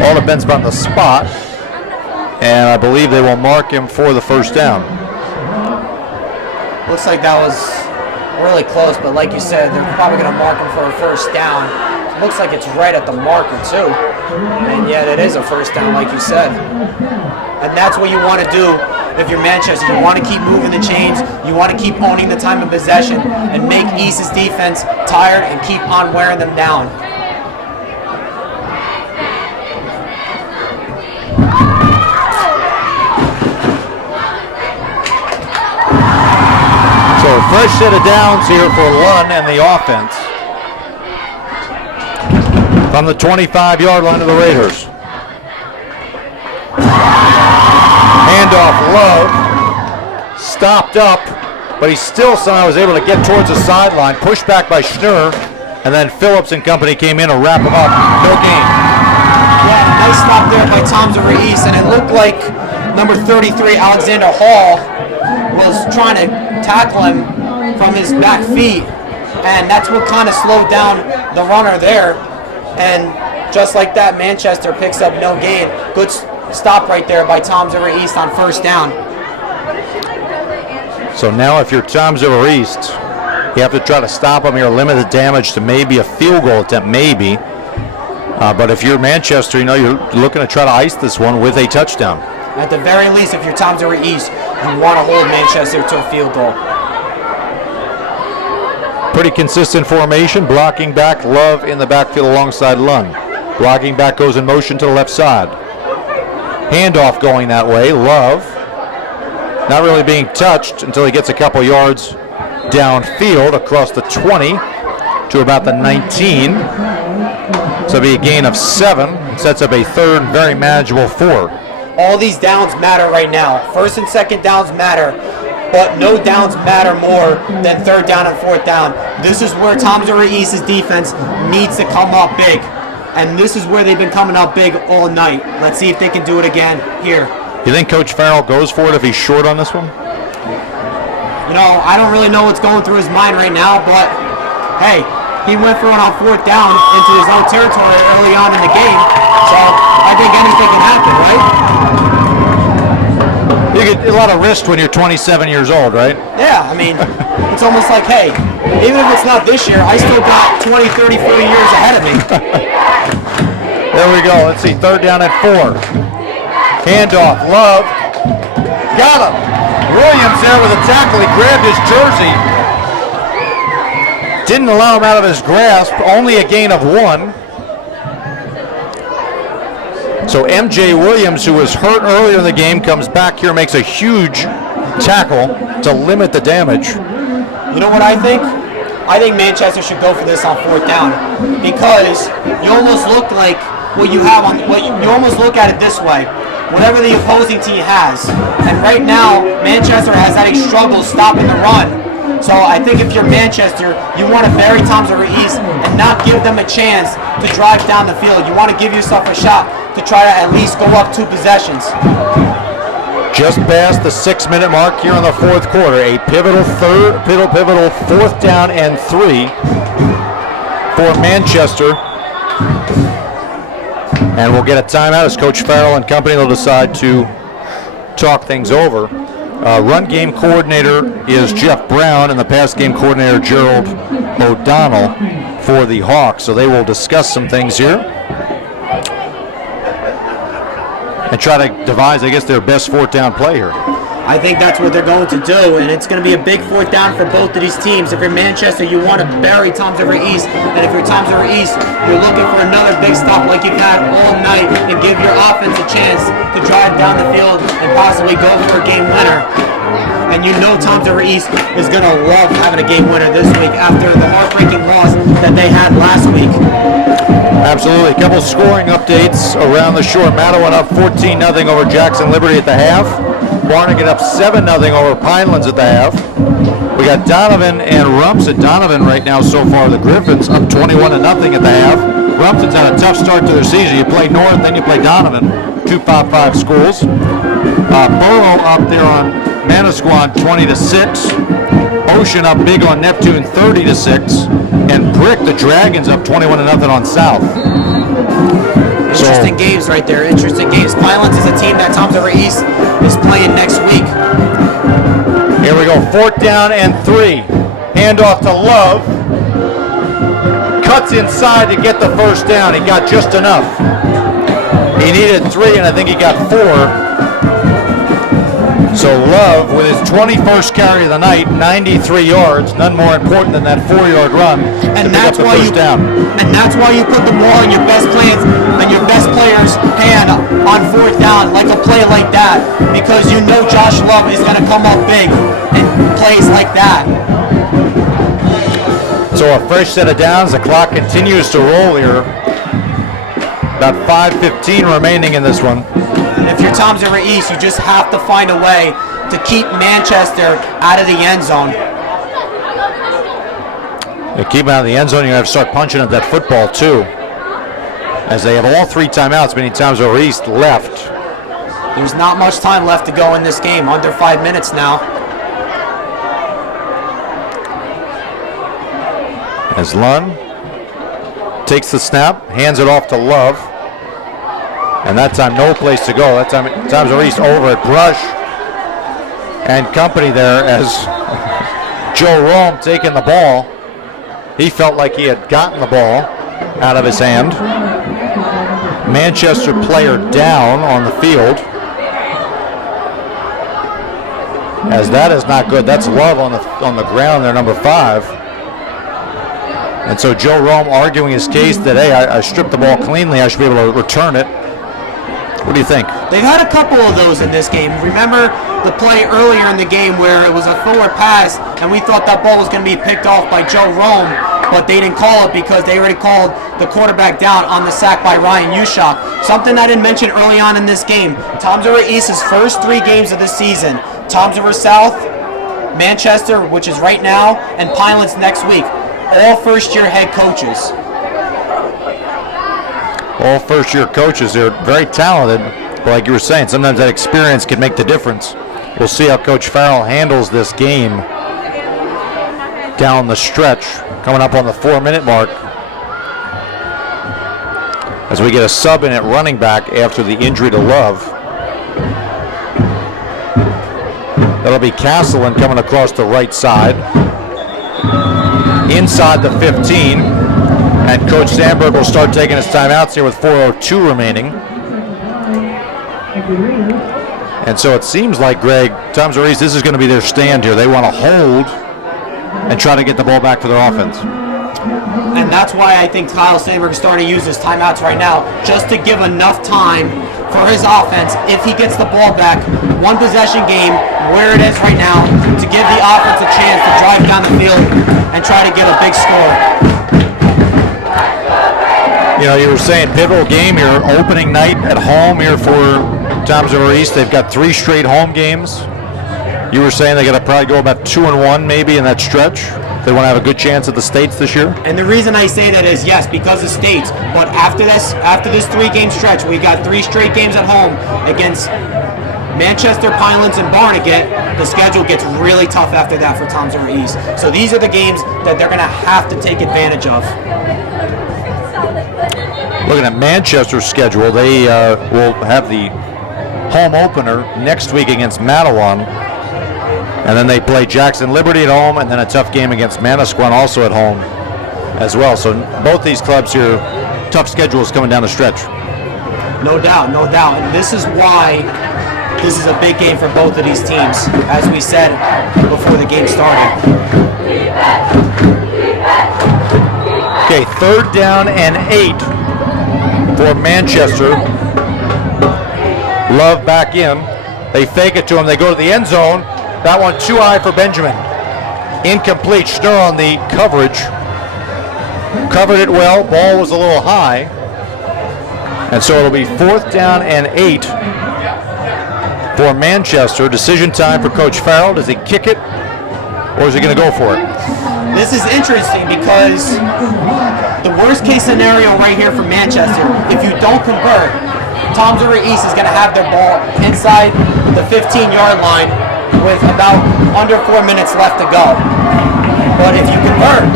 All depends upon the spot. And I believe they will mark him for the first down. Looks like that was really close, but like you said, they're probably going to mark him for a first down. Looks like it's right at the marker, too. And yet it is a first down, like you said. And that's what you want to do if you're Manchester. You want to keep moving the chains. You want to keep owning the time of possession and make East's defense tired and keep on wearing them down. So a fresh set of downs here for Lund and the offense. From the 25-yard line of the Raiders. Handoff Love. Stopped up, but he still somehow was able to get towards the sideline. Pushed back by Schnurr, and then Phillips and company came in to wrap him up. No gain. Yeah, nice stop there by Toms River East, and it looked like number 33, Alexander Hall, was trying to tackle him from his back feet, and that's what kind of slowed down the runner there. And just like that, Manchester picks up no gain. Good stop right there by Toms River East on first down. So now if you're Toms River East, you have to try to stop them here, limit the damage to maybe a field goal attempt, maybe. But if you're Manchester, you know, you're looking to try to ice this one with a touchdown. At the very least, if you're Toms River East, you want to hold Manchester to a field goal. Pretty consistent formation. Blocking back, Love in the backfield alongside Lund. Blocking back goes in motion to the left side. Handoff going that way. Love not really being touched until he gets a couple yards downfield across the 20 to about the 19. So it'll be a gain of 7. Sets up a third and very manageable 4. All these downs matter right now. First and second downs matter, but no downs matter more than third down and fourth down. This is where Toms River East's defense needs to come up big. And this is where they've been coming up big all night. Let's see if they can do it again here. You think Coach Farrell goes for it if he's short on this one? You know, I don't really know what's going through his mind right now, but hey, he went for it on fourth down into his own territory early on in the game. So I think anything can happen, right? You get a lot of risk when you're 27 years old, right? Yeah, I mean, it's almost like, hey, even if it's not this year, I still got 20, 30, 40 years ahead of me. There we go. Let's see. Third down at 4. Handoff. Love. Got him. Williams there with a tackle. He grabbed his jersey. Didn't allow him out of his grasp. Only a gain of 1. So MJ Williams, who was hurt earlier in the game, comes back here, makes a huge tackle to limit the damage. You know what I think? I think Manchester should go for this on fourth down because you almost look like what you have on. You almost look at it this way: whatever the opposing team has, and right now Manchester has had a struggle stopping the run. So I think if you're Manchester, you want to bury Toms River East and not give them a chance to drive down the field. You want to give yourself a shot to try to at least go up 2 possessions. Just past the 6-minute mark here in the fourth quarter. A pivotal fourth down and 3 for Manchester. And we'll get a timeout as Coach Farrell and company will decide to talk things over. Run game coordinator is Jeff Brown and the pass game coordinator Gerald O'Donnell for the Hawks. So they will discuss some things here and try to devise, I guess, their best fourth down play here. I think that's what they're going to do, and it's going to be a big fourth down for both of these teams. If you're Manchester, you want to bury Toms River East, and if you're Toms River East, you're looking for another big stop like you've had all night and give your offense a chance to drive down the field and possibly go for a game winner. And you know Toms River East is going to love having a game winner this week after the heartbreaking loss that they had last week. Absolutely. A couple scoring updates around the shore. Mattawa up 14-0 over Jackson Liberty at the half. Barnegat up 7-0 over Pinelands at the half. We got Donovan and Rumson. Donovan right now so far, the Griffins up 21-0 at the half. Rumson's had a tough start to their season. You play North, then you play Donovan. 2 Pop 5 schools. Borough up there on Manasquan 20-6. Ocean up big on Neptune 30-6. And Brick, the Dragons, up 21-0 on South. Interesting games right there. Interesting games. Pinelands is a team that Toms River East is playing next week. Here we go. 4th down and 3. Handoff to Love. Cuts inside to get the first down. He got just enough. He needed 3, and I think he got 4. So Love, with his 21st carry of the night, 93 yards, none more important than that 4-yard run. And that's why you put the ball in your best player's hand on 4th down, like a play like that, because you know Josh Love is going to come up big and plays like that. So a fresh set of downs. The clock continues to roll here. About 5:15 remaining in this one. And if you're Toms River East, you just have to find a way to keep Manchester out of the end zone. To keep him out of the end zone, you have to start punching at that football too. As they have all 3 timeouts, many Toms River East left. There's not much time left to go in this game. Under 5 minutes now. As Lund takes the snap, hands it off to Love. And that time, no place to go. That time, Toms River East over at Brush and company there as Joe Rome taking the ball. He felt like he had gotten the ball out of his hand. Manchester player down on the field. As that is not good. That's Love on the ground there, number 5. And so Joe Rome arguing his case that, hey, I stripped the ball cleanly. I should be able to return it. What do you think? They've had a couple of those in this game. Remember the play earlier in the game where it was a forward pass and we thought that ball was going to be picked off by Joe Rome, but they didn't call it because they already called the quarterback down on the sack by Ryan Ushak. Something I didn't mention early on in this game. Toms River East's first 3 games of the season. Toms River South, Manchester, which is right now, and Pinelands next week. All first-year head coaches. All first-year coaches. They're very talented, but like you were saying, sometimes that experience can make the difference. We'll see how Coach Farrell handles this game down the stretch, coming up on the 4-minute mark. As we get a sub in at running back after the injury to Love. That'll be Castleton coming across the right side. Inside the 15, and Coach Sandberg will start taking his timeouts here with 4:02 remaining. And so it seems like, Greg, Toms River East, this is going to be their stand here. They want to hold and try to get the ball back for their offense. And that's why I think Kyle Sandberg is starting to use his timeouts right now, just to give enough time for his offense, if he gets the ball back, 1 possession game, where it is right now, to give the offense a chance to drive down the field and try to get a big score. You know, you were saying pivotal game here, opening night at home here for Toms River East. They've got 3 straight home games. You were saying they got to probably go about 2-1 maybe in that stretch. They want to have a good chance at the States this year. And the reason I say that is, yes, because of States. But after this 3-game stretch, we got 3 straight games at home against Manchester, Pinelands, and Barnegat. The schedule gets really tough after that for Toms River East. So these are the games that they're going to have to take advantage of. Looking at Manchester's schedule, they will have the home opener next week against Matawan. And then they play Jackson Liberty at home, and then a tough game against Manasquan also at home as well. So both these clubs here, tough schedules coming down the stretch. No doubt, no doubt. And this is why this is a big game for both of these teams, as we said before the game started. Okay, 3rd down and 8 for Manchester. Love back in. They fake it to him. They go to the end zone. That one too high for Benjamin. Incomplete. Schnurr on the coverage. covered it well. Ball was a little high. And so it'll be 4th down and 8 for Manchester. Decision time for Coach Farrell. Does he kick it or is he going to go for it? This is interesting because the worst case scenario right here for Manchester, if you don't convert, Toms River East is going to have their ball inside the 15-yard line with about under 4 minutes left to go. But if you convert,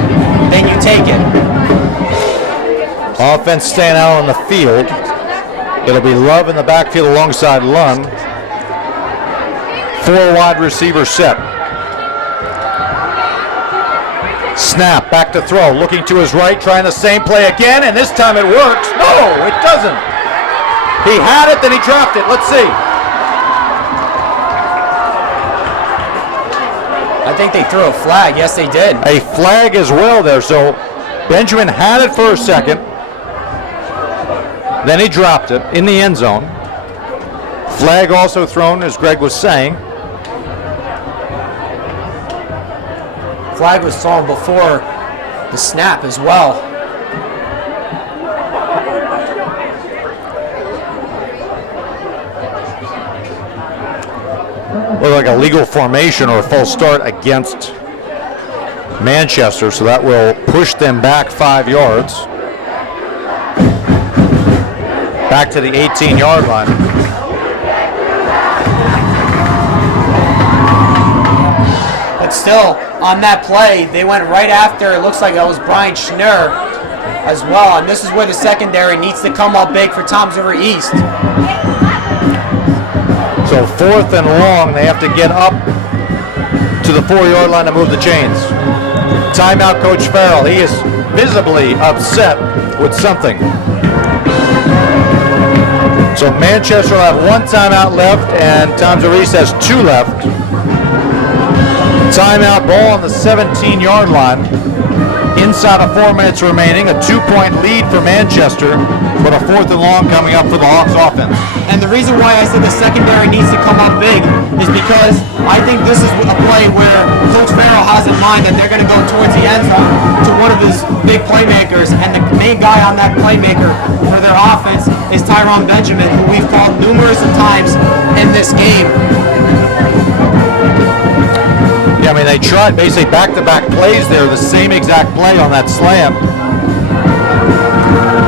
then you take it. Offense staying out on the field. It'll be Love in the backfield alongside Lund. 4 wide receiver set. Snap, back to throw, looking to his right, trying the same play again, and this time it works. No, it doesn't. He had it, then he dropped it. Let's see. I think they threw a flag. Yes, they did. A flag as well there, so Benjamin had it for a second, then he dropped it in the end zone. Flag also thrown, as Greg was saying. Flag was thrown before the snap as well. Looked like a legal formation or a false start against Manchester, so that will push them back 5 yards. Back to the 18-yard line. But still, on that play, they went right after, it looks like it was Brian Schnurr as well, and this is where the secondary needs to come up big for Toms River East. So 4th and long, they have to get up to the 4-yard line to move the chains. Timeout, Coach Farrell. He is visibly upset with something. So Manchester will have 1 timeout left, and Toms River East has 2 left. Timeout, ball on the 17-yard line. Inside of 4 minutes remaining, a 2-point lead for Manchester, but a 4th and long coming up for the Hawks offense. And the reason why I said the secondary needs to come up big is because I think this is a play where Coach Farrell has in mind that they're going to go towards the end zone to one of his big playmakers, and the main guy on that playmaker for their offense is Tyrone Benjamin, who we've called numerous times in this game. Yeah, I mean, they tried basically back-to-back plays there, the same exact play on that slam.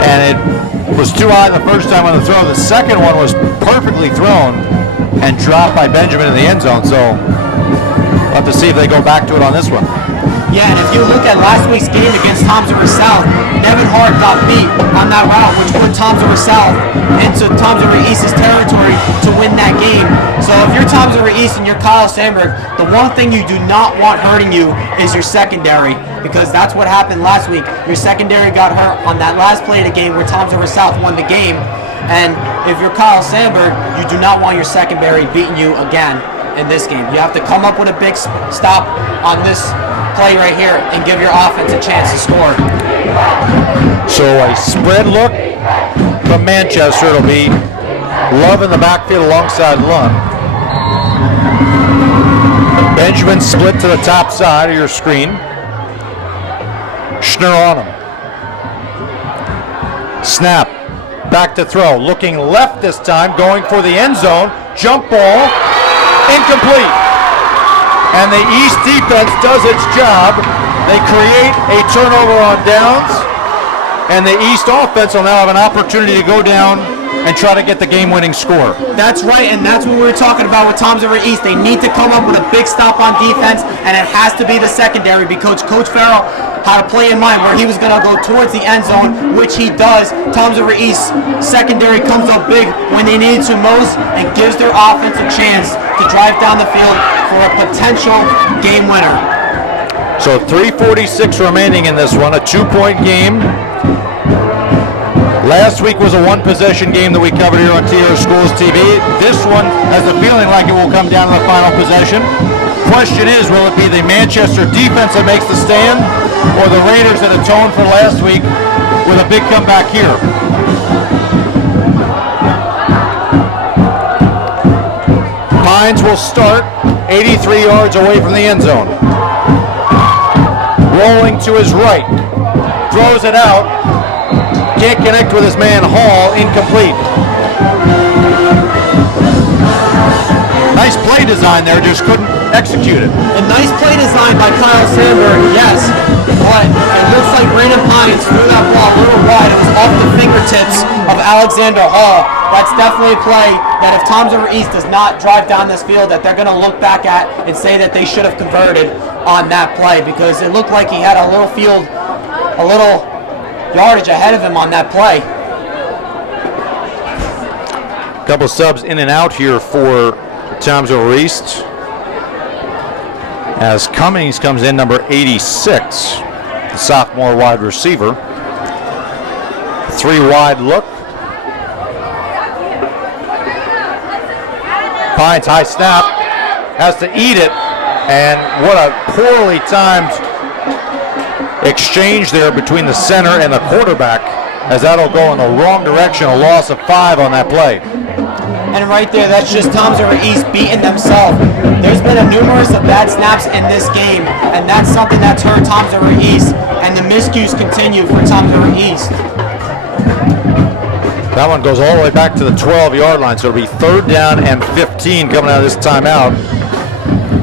And it was too high the first time on the throw. The second one was perfectly thrown and dropped by Benjamin in the end zone. So we'll have to see if they go back to it on this one. Yeah, and if you look at last week's game against Toms River South, Nevin Hart got beat on that route, which put Toms River South into Toms River East's territory to win that game. So if you're Toms River East and you're Kyle Sandberg, the one thing you do not want hurting you is your secondary, because that's what happened last week. Your secondary got hurt on that last play of the game where Toms River South won the game. And if you're Kyle Sandberg, you do not want your secondary beating you again in this game. You have to come up with a big stop on this play right here and give your offense a chance to score. So a spread look from Manchester. It'll be Love in the backfield alongside Lund. Benjamin split to the top side of your screen. Schnurr on him. Snap. Back to throw. Looking left this time. Going for the end zone. Jump ball. Incomplete. And the East defense does its job. They create a turnover on downs, and the East offense will now have an opportunity to go down and try to get the game-winning score. That's right, and that's what we were talking about with Toms River East. They need to come up with a big stop on defense, and it has to be the secondary, because Coach Farrell had a play in mind where he was going to go towards the end zone, which he does. Toms River East secondary comes up big when they need to most and gives their offense a chance to drive down the field for a potential game winner. So 3:46 remaining in this one, a 2-point game. Last week was a 1-possession game that we covered here on TRSTV. This one has a feeling like it will come down to the final possession. Question is, will it be the Manchester defense that makes the stand, or the Raiders that atoned for last week with a big comeback here? Pines will start 83 yards away from the end zone. Rolling to his right. throws it out. Can't connect with his man Hall, incomplete. Nice play design there, just couldn't execute it. A nice play design by Kyle Sandberg, yes, but it looks like Brandon Pines threw that ball a little wide. It was off the fingertips of Alexander Hall. That's definitely a play that if Toms River East does not drive down this field, that they're going to look back at and say that they should have converted on that play, because it looked like he had a little yardage ahead of him on that play. Couple subs in and out here for Toms River East, as Cummings comes in, number 86, the sophomore wide receiver. 3 wide look. Pines high snap, has to eat it, and what a poorly timed exchange there between the center and the quarterback, as that'll go in the wrong direction. A loss of 5 on that play. And right there, that's just Toms River East beating themselves. There's been a numerous of bad snaps in this game, and that's something that's hurt Toms River East, and the miscues continue for Toms River East. That one goes all the way back to the 12-yard line, so it'll be 3rd down and 15 coming out of this timeout,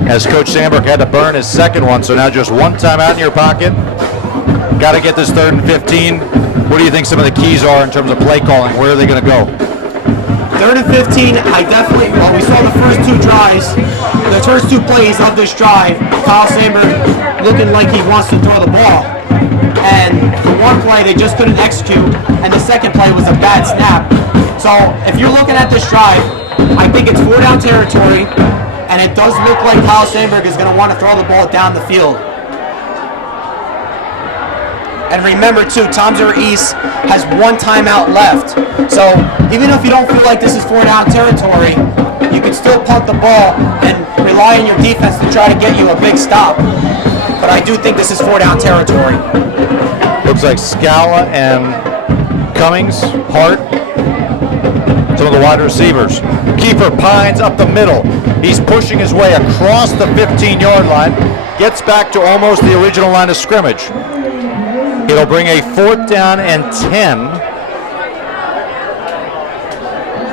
as Coach Sandberg had to burn his second one, so now just 1 timeout in your pocket. Got to get this 3rd and 15. What do you think some of the keys are in terms of play calling? Where are they going to go? 3rd and 15, we saw the first 2 drives, the first 2 plays of this drive, Kyle Sandberg looking like he wants to throw the ball. And the one play, they just couldn't execute, and the second play was a bad snap. So if you're looking at this drive, I think it's 4 down territory, and it does look like Kyle Sandberg is going to want to throw the ball down the field. And remember too, Toms River East has 1 timeout left. So even if you don't feel like this is 4 down territory, you can still punt the ball and rely on your defense to try to get you a big stop. But I do think this is 4 down territory. Looks like Scala and Cummings, Hart, some of the wide receivers. Keeper Pines up the middle. He's pushing his way across the 15-yard line, gets back to almost the original line of scrimmage. It'll bring a 4th down and 10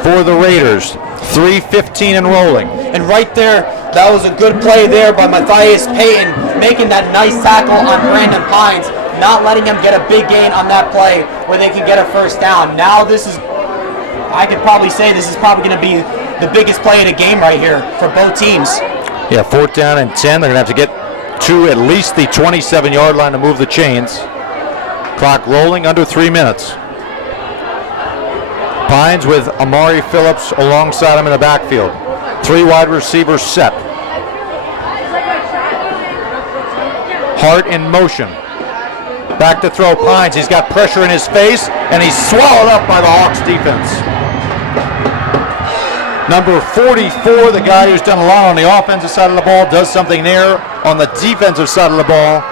for the Raiders. 3:15 and rolling. And right there, that was a good play there by Matthias Payton, making that nice tackle on Brandon Pines, not letting him get a big gain on that play where they can get a 1st down. Now I could probably say this is probably going to be the biggest play of the game right here for both teams. Yeah, 4th down and 10. They're going to have to get to at least the 27-yard line to move the chains. Clock rolling, under 3 minutes. Pines with Amari Phillips alongside him in the backfield. 3 wide receivers set. Hart in motion. Back to throw Pines. He's got pressure in his face, and he's swallowed up by the Hawks defense. Number 44, the guy who's done a lot on the offensive side of the ball, does something there on the defensive side of the ball.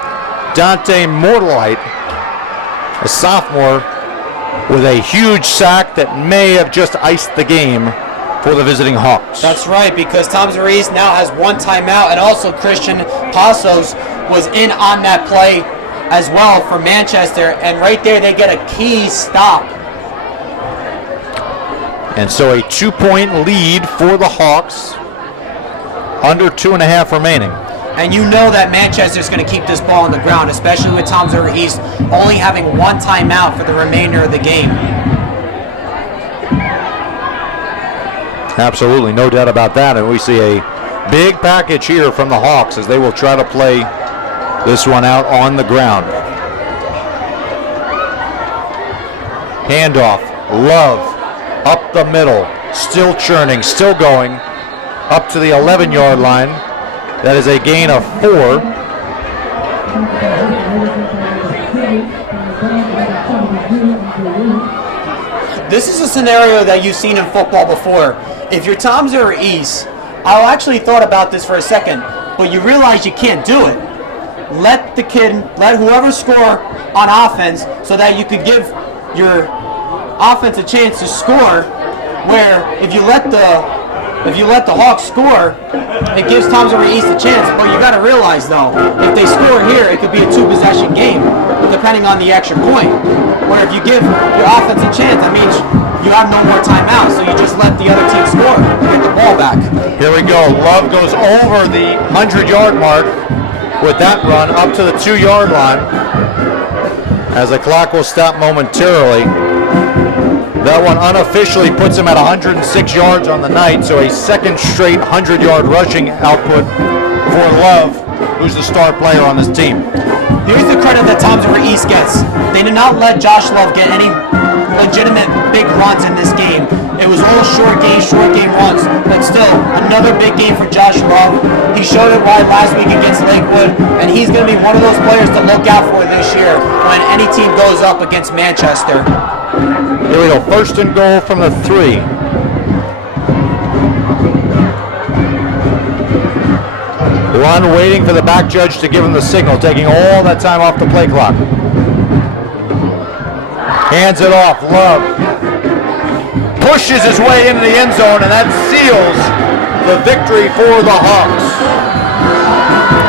Dante Mortalite, a sophomore, with a huge sack that may have just iced the game for the visiting Hawks. That's right, because Toms River East now has 1 timeout, and also Christian Passos was in on that play as well for Manchester, and right there they get a key stop. And so a 2-point lead for the Hawks, under 2.5 remaining. And you know that Manchester's going to keep this ball on the ground, especially with Toms River East only having 1 timeout for the remainder of the game. Absolutely, no doubt about that. And we see a big package here from the Hawks as they will try to play this one out on the ground. Handoff, Love, up the middle, still churning, still going, up to the 11-yard line. That is a gain of 4. This is a scenario that you've seen in football before. If you're Toms River East, I actually thought about this for a second, but you realize you can't do it. Let whoever score on offense so that you could give your offense a chance to score, where if you let the Hawks score, it gives Toms River East a chance. But you got to realize, though, if they score here, it could be a 2-possession game. depending on the extra point. Where if you give your offense a chance, that means you have no more timeouts, so you just let the other team score and get the ball back. Here we go. Love goes over the 100-yard mark with that run up to the 2-yard line as the clock will stop momentarily. That one unofficially puts him at 106 yards on the night, so a second straight 100-yard rushing output for Love, who's the star player on this team. Here's the credit that Toms River East gets. They did not let Josh Love get any legitimate big runs in this game. It was all short game runs, but still another big game for Josh Love. He showed it wide last week against Lakewood, and he's going to be one of those players to look out for this year when any team goes up against Manchester. Here we go, 1st and goal from the 3. One waiting for the back judge to give him the signal, taking all that time off the play clock. Hands it off, Love pushes his way into the end zone, and that seals the victory for the Hawks.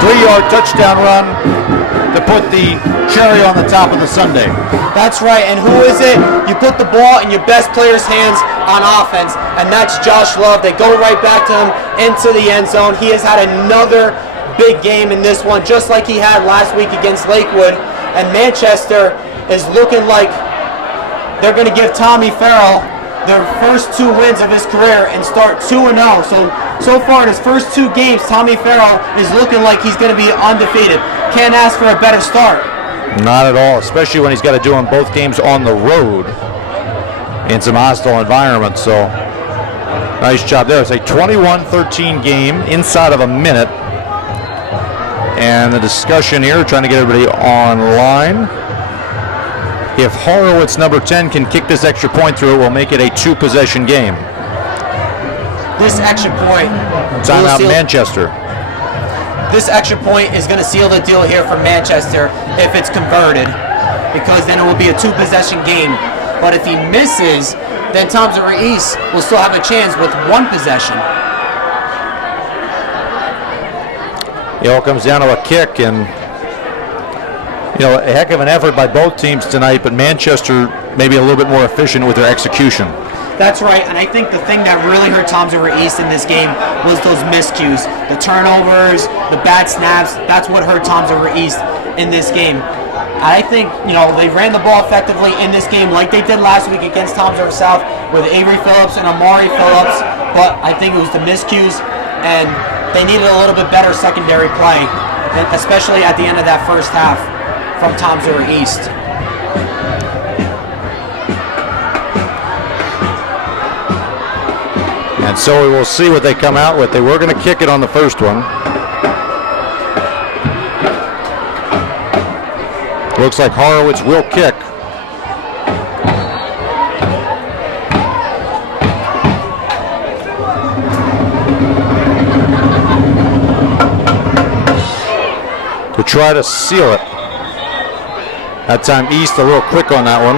3-yard touchdown run to put the cherry on the top of the sundae. That's right, and who is it? You put the ball in your best player's hands on offense, and that's Josh Love. They go right back to him into the end zone. He has had another big game in this one, just like he had last week against Lakewood, and Manchester is looking like they're going to give Tommy Farrell their first 2 wins of his career and start 2-0. So far in his first 2 games, Tommy Farrell is looking like he's going to be undefeated. Can't ask for a better start. Not at all, especially when he's got to do them both games on the road in some hostile environments. So nice job there. It's a 21-13 game inside of a minute. And the discussion here, trying to get everybody online. If Horowitz, number 10, can kick this extra point through, it will make it a 2-possession game. This extra point. Timeout Manchester. This extra point is going to seal the deal here for Manchester if it's converted, because then it will be a 2-possession game. But if he misses, then Toms River East will still have a chance with 1 possession. It all comes down to a kick, and a heck of an effort by both teams tonight, but Manchester maybe a little bit more efficient with their execution. That's right, and I think the thing that really hurt Toms River East in this game was those miscues, the turnovers, the bad snaps. That's what hurt Toms River East in this game. I think, they ran the ball effectively in this game like they did last week against Toms River South with Avery Phillips and Amari Phillips, but I think it was the miscues, and they needed a little bit better secondary play, especially at the end of that first half from Toms River East. And so we will see what they come out with. They were going to kick it on the first one. Looks like Horowitz will kick. To try to seal it. That time East a little quick on that one.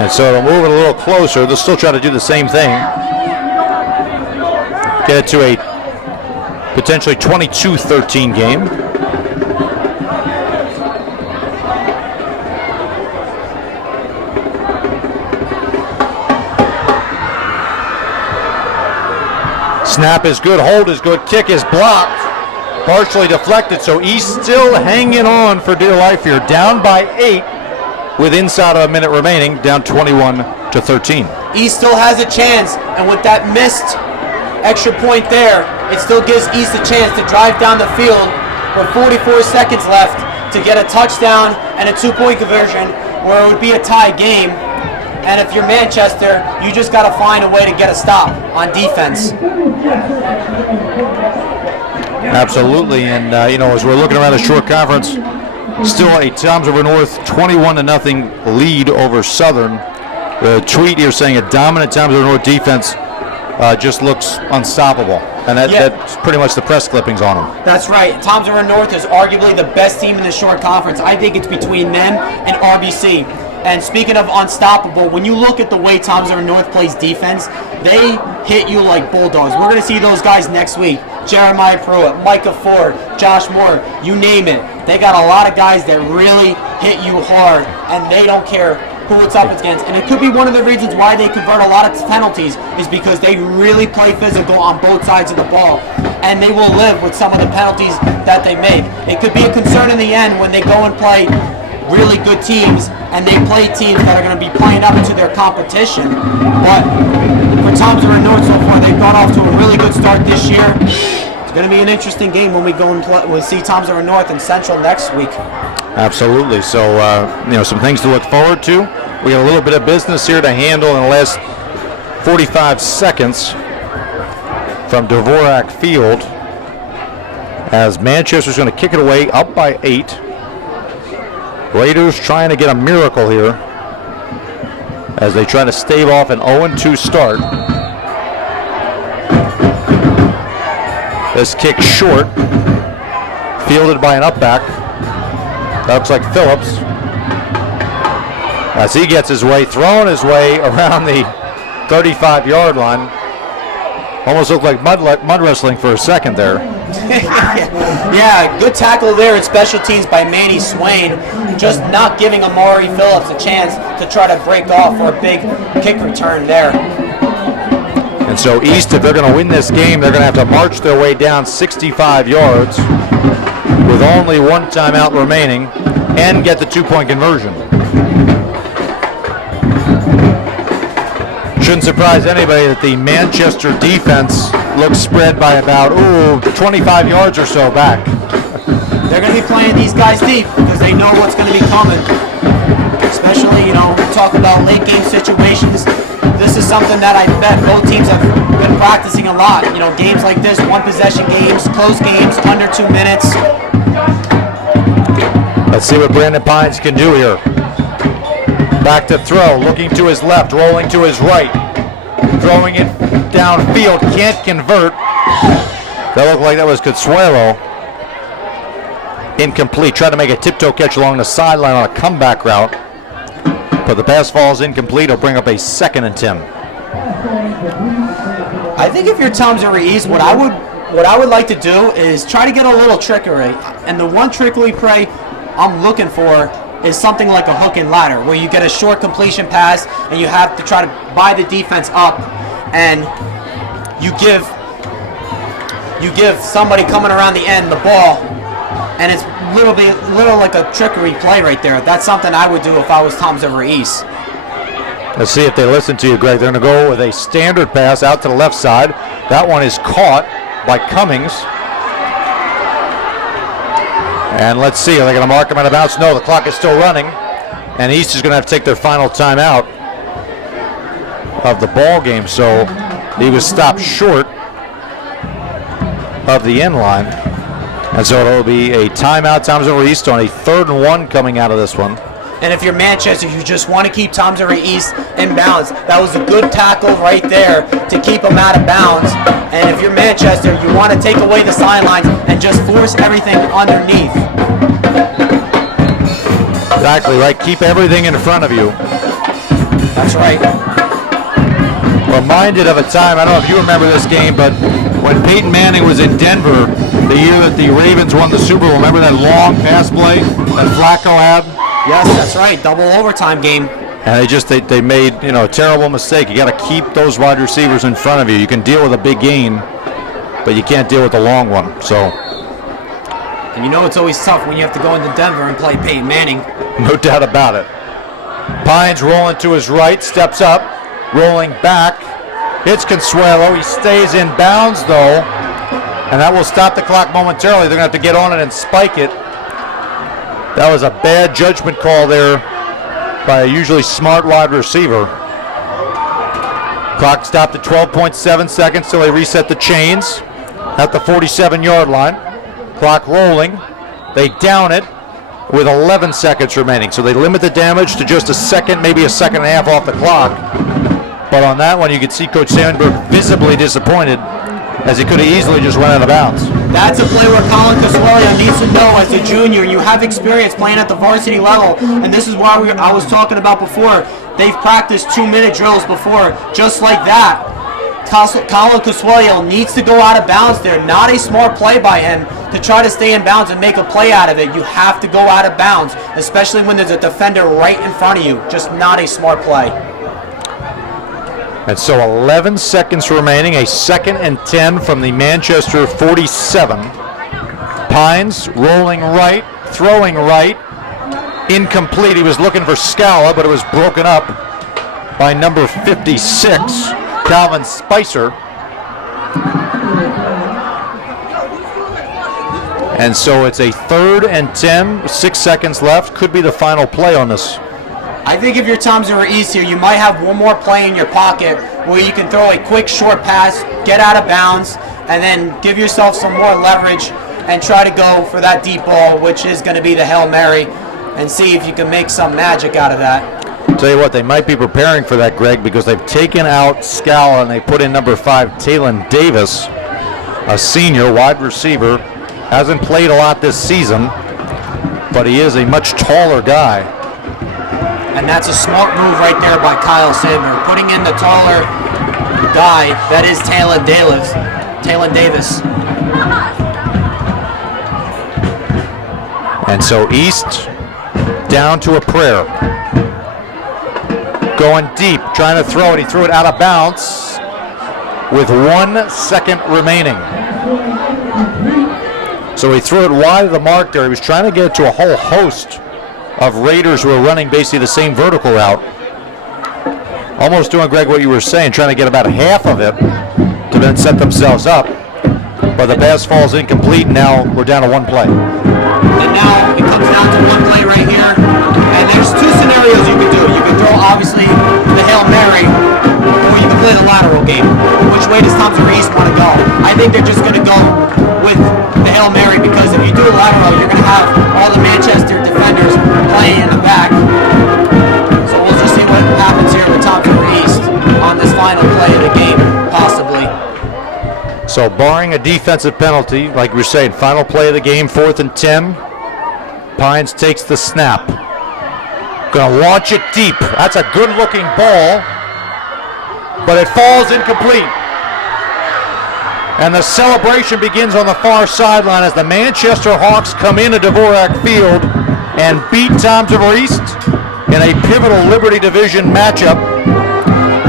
And so it'll move it a little closer. They'll still try to do the same thing. Get it to a potentially 22-13 game. Snap is good, hold is good, kick is blocked, partially deflected, so East still hanging on for dear life here, down by 8 with inside of a minute remaining, down 21-13. East still has a chance, and with that missed extra point there, it still gives East a chance to drive down the field with 44 seconds left to get a touchdown and a 2-point conversion where it would be a tie game. And if you're Manchester, you just got to find a way to get a stop on defense. Absolutely, and as we're looking around the short conference, still a Toms River North 21-0 lead over Southern. The tweet here saying a dominant Toms River North defense just looks unstoppable. And that's pretty much the press clippings on him. That's right. Toms River North is arguably the best team in the short conference. I think it's between them and RBC. And speaking of unstoppable, when you look at the way Toms River North plays defense, they hit you like bulldogs. We're going to see those guys next week. Jeremiah Pruitt, Micah Ford, Josh Moore, you name it. They got a lot of guys that really hit you hard, and they don't care who it's up against. And it could be one of the reasons why they convert a lot of penalties is because they really play physical on both sides of the ball, and they will live with some of the penalties that they make. It could be a concern in the end when they go and play really good teams, and they play teams that are going to be playing up to their competition. But for Toms River North so far, they've got off to a really good start this year. It's going to be an interesting game when we go and we'll see Toms River North and Central next week. Absolutely. So, some things to look forward to. We got a little bit of business here to handle in the last 45 seconds from Dvorak Field, as Manchester's going to kick it away up by 8. Raiders trying to get a miracle here as they try to stave off an 0-2 start. This kick short, fielded by an upback. That looks like Phillips. As he gets his way, throwing his way around the 35-yard line. Almost looked like mud wrestling for a second there. Yeah, good tackle there at special teams by Manny Swain, just not giving Amari Phillips a chance to try to break off for a big kick return there. And so East, if they're going to win this game, they're going to have to march their way down 65 yards with only one timeout remaining and get the 2-point conversion. Shouldn't surprise anybody that the Manchester defense looks spread by about 25 yards or so back. They're going to be playing these guys deep because they know what's going to be coming. Especially, we talk about late game situations. This is something that I bet both teams have been practicing a lot. Games like this, one possession games, close games, under 2 minutes. Let's see what Brandon Pines can do here. Back to throw, looking to his left, rolling to his right. Throwing it downfield, can't convert. That looked like that was Consuelo. Incomplete, tried to make a tiptoe catch along the sideline on a comeback route. But the pass falls incomplete. It'll bring up a 2nd and 10. I think if you're Toms River East, what I would like to do is try to get a little trickery. And the one trickery play I'm looking for is something like a hook and ladder, where you get a short completion pass and you have to try to buy the defense up, and you give somebody coming around the end the ball, and it's little like a trickery play right there. That's something I would do if I was Toms River East. Let's see if they listen to you, Greg. They're going to go with a standard pass out to the left side. That one is caught by Cummings. And let's see, are they going to mark him out of bounds? No, the clock is still running. And East is going to have to take their final timeout of the ball game. So he was stopped short of the end line. And so it'll be a timeout, Toms River East, on a 3rd and 1 coming out of this one. And if you're Manchester, you just want to keep Toms River East in bounds. That was a good tackle right there to keep them out of bounds. And if you're Manchester, you want to take away the sidelines and just force everything underneath. Exactly right. Keep everything in front of you. That's right. Reminded of a time, I don't know if you remember this game, but when Peyton Manning was in Denver, the year that the Ravens won the Super Bowl, remember that long pass play that Flacco had? Yes, that's right. Double overtime game. And they made a terrible mistake. You got to keep those wide receivers in front of you. You can deal with a big gain, but you can't deal with the long one. So, and it's always tough when you have to go into Denver and play Peyton Manning. No doubt about it. Pines rolling to his right, steps up, rolling back, hits Consuelo. He stays in bounds though, and that will stop the clock momentarily. They're going to have to get on it and spike it. That was a bad judgment call there by a usually smart wide receiver. Clock stopped at 12.7 seconds till they reset the chains at the 47-yard line. Clock rolling. They down it with 11 seconds remaining. So they limit the damage to just a second, maybe a second and a half off the clock. But on that one, you could see Coach Sandberg visibly disappointed, as he could have easily just run out of bounds. That's a play where Colin Casuelia needs to know as a junior, you have experience playing at the varsity level, and this is why I was talking about before. They've practiced 2-minute drills before, just like that. Colin Casuelia needs to go out of bounds there. Not a smart play by him to try to stay in bounds and make a play out of it. You have to go out of bounds, especially when there's a defender right in front of you. Just not a smart play. And so 11 seconds remaining, a 2nd and 10 from the Manchester 47. Pines rolling right, throwing right, incomplete. He was looking for Scala, but it was broken up by number 56, Calvin Spicer. And so it's a 3rd and 10, 6 seconds left. Could be the final play on this. I think if you're Tom East here, you might have one more play in your pocket where you can throw a quick short pass, get out of bounds, and then give yourself some more leverage and try to go for that deep ball, which is going to be the Hail Mary, and see if you can make some magic out of that. Tell you what, they might be preparing for that, Greg, because they've taken out Scala and they put in number 5, Talon Davis, a senior wide receiver. Hasn't played a lot this season, but he is a much taller guy. And that's a smart move right there by Kyle Sandberg, putting in the taller guy that is Talon Davis. And so East down to a prayer. Going deep, trying to throw it. He threw it out of bounds with 1 second remaining. So he threw it wide of the mark there. He was trying to get it to a whole host of Raiders who are running basically the same vertical route. Almost doing, Greg, what you were saying, trying to get about half of it to then set themselves up. But the pass falls incomplete, and now we're down to 1 play. And now it comes down to 1 play right here. And there's 2 scenarios you can do. You can throw, obviously, the Hail Mary, or you can play the lateral game. Which way does Tom East want to go? I think they're just going to go with the Hail Mary, because if you do a lateral, you're going to have all the Manchester defenders playing in the back. So we'll just see what happens here with Tom East on this final play of the game, possibly. So barring a defensive penalty, like we were saying, final play of the game, 4th and 10. Pines takes the snap. Gonna launch it deep. That's a good-looking ball, but it falls incomplete. And the celebration begins on the far sideline as the Manchester Hawks come into Dvorak Field and beat Toms River East in a pivotal Liberty Division matchup,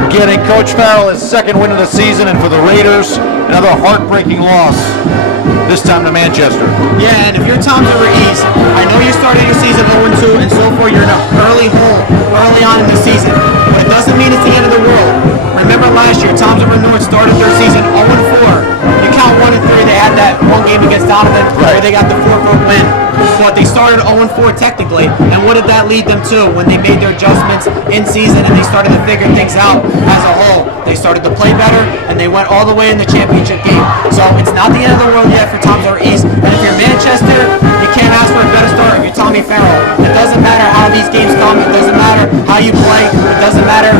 getting Coach Farrell his 2nd win of the season, and for the Raiders, another heartbreaking loss, this time to Manchester. Yeah, and if you're Toms River East, I know you started your season 0-2, and so far you're in an early hole early on in the season, but it doesn't mean it's the end of the world. Remember last year, Toms River North started their season 0-4. You count 1 and 3, they had that 1 game against Donovan where they got the 4-vote win. But they started 0-4 technically, and what did that lead them to when they made their adjustments in season and they started to figure things out as a whole? They started to play better, and they went all the way in the championship game. So it's not the end of the world yet for Toms River East, and if you're Manchester, you can't ask for a better start if you're Tommy Farrell. It doesn't matter how these games come, it doesn't matter how you play, it doesn't matter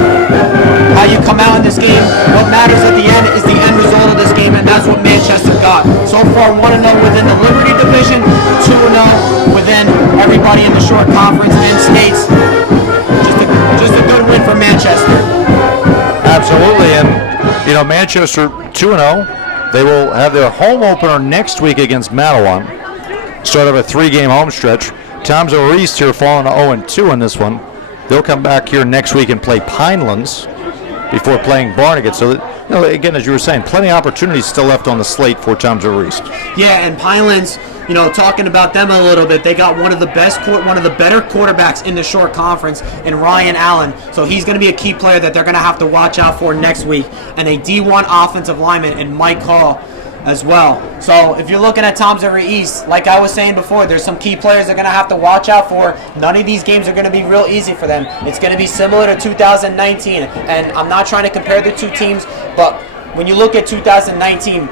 how you come out in this game. What matters at the end is the end result of this game, and that's what Manchester got. So far, 1-0 within the Liberty Division, 2-0 within everybody in the short conference and states. Just a good win for Manchester. Absolutely, and you know, Manchester 2-0. They will have their home opener next week against Matawan. Start of a 3-game home stretch. Toms River East here falling to 0-2 in this one. They'll come back here next week and play Pinelands before playing Barnegat. So, that, you know, again, as you were saying, plenty of opportunities still left on the slate for Toms River East. Yeah, and Pinelands, you know, talking about them a little bit, they got one of the better quarterbacks in the short conference in Ryan Allen. So he's going to be a key player that they're going to have to watch out for next week. And a D1 offensive lineman in Mike Hall as well. So if you're looking at Toms River East, like I was saying before, there's some key players they're going to have to watch out for. None of these games are going to be real easy for them. It's going to be similar to 2019. And I'm not trying to compare the 2 teams, but when you look at 2019,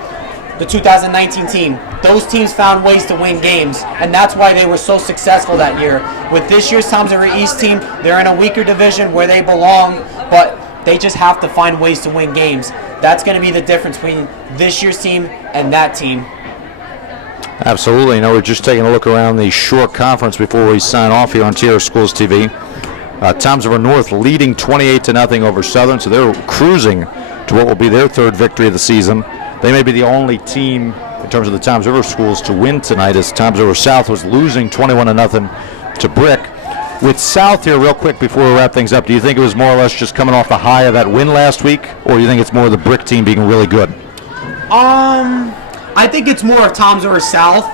the 2019 team, those teams found ways to win games, and that's why they were so successful that year. With this year's Toms River East team, they're in a weaker division where they belong, but They just have to find ways to win games. That's going to be the difference between this year's team and that team. Absolutely. We're just taking a look around the Shore Conference before we sign off here on TR Schools TV. Toms River North leading 28-0 over Southern, so they're cruising to what will be their third victory of the season. They may be the only team in terms of the Toms River schools to win tonight, as Toms River South was losing 21-0 to Brick. With South here, real quick before we wrap things up, do you think it was more or less just coming off the high of that win last week, or do you think it's more the Brick team being really good? I think it's more of Toms River South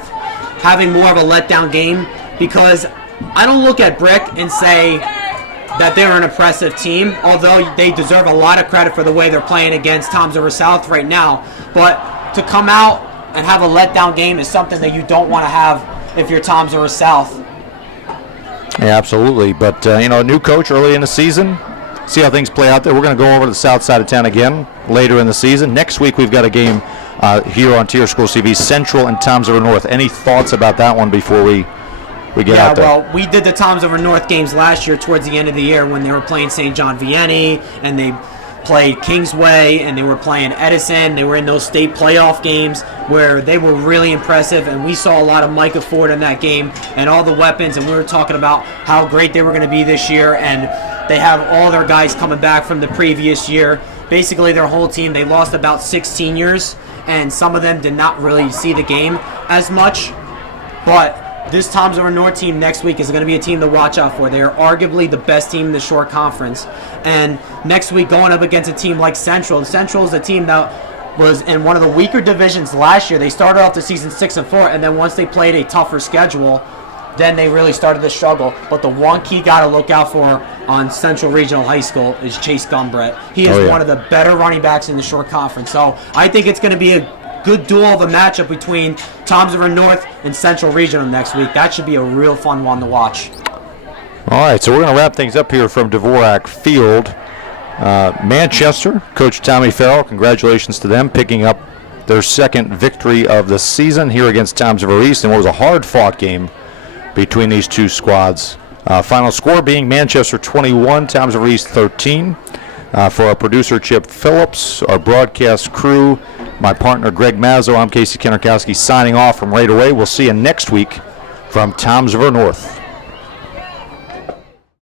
having more of a letdown game, because I don't look at Brick and say that they're an impressive team, although they deserve a lot of credit for the way they're playing against Toms River South right now. But to come out and have a letdown game is something that you don't want to have if you're Toms River South. Yeah, absolutely. But, a new coach early in the season, see how things play out there. We're going to go over to the south side of town again later in the season. Next week we've got a game here on TR Schools TV, Central and Toms River North. Any thoughts about that one before we get out there? Well, we did the Toms River North games last year towards the end of the year when they were playing St. John Vianney, and they played Kingsway, and they were playing Edison. They were in those state playoff games where they were really impressive, and we saw a lot of Micah Ford in that game and all the weapons, and we were talking about how great they were going to be this year, and they have all their guys coming back from the previous year. Basically, their whole team, they lost about 6 seniors, and some of them did not really see the game as much, but this Toms River North team next week is going to be a team to watch out for. They are arguably the best team in the Shore Conference. And next week, going up against a team like Central. Central is a team that was in one of the weaker divisions last year. They started off the season 6-4, and then once they played a tougher schedule, then they really started to struggle. But the one key guy to look out for on Central Regional High School is Chase Gumbrett. He is one of the better running backs in the Shore Conference. So I think it's going to be a good duel of a matchup between Toms River North and Central Regional next week. That should be a real fun one to watch. All right, so we're going to wrap things up here from Dvorak Field. Manchester, Coach Tommy Farrell, congratulations to them, picking up their second victory of the season here against Toms River East in what was a hard-fought game between these two squads. Final score being Manchester 21, Toms River East 13. For our producer, Chip Phillips, our broadcast crew, my partner, Greg Mazzo, I'm Casey Kennerkowski signing off from right away. We'll see you next week from Toms River North.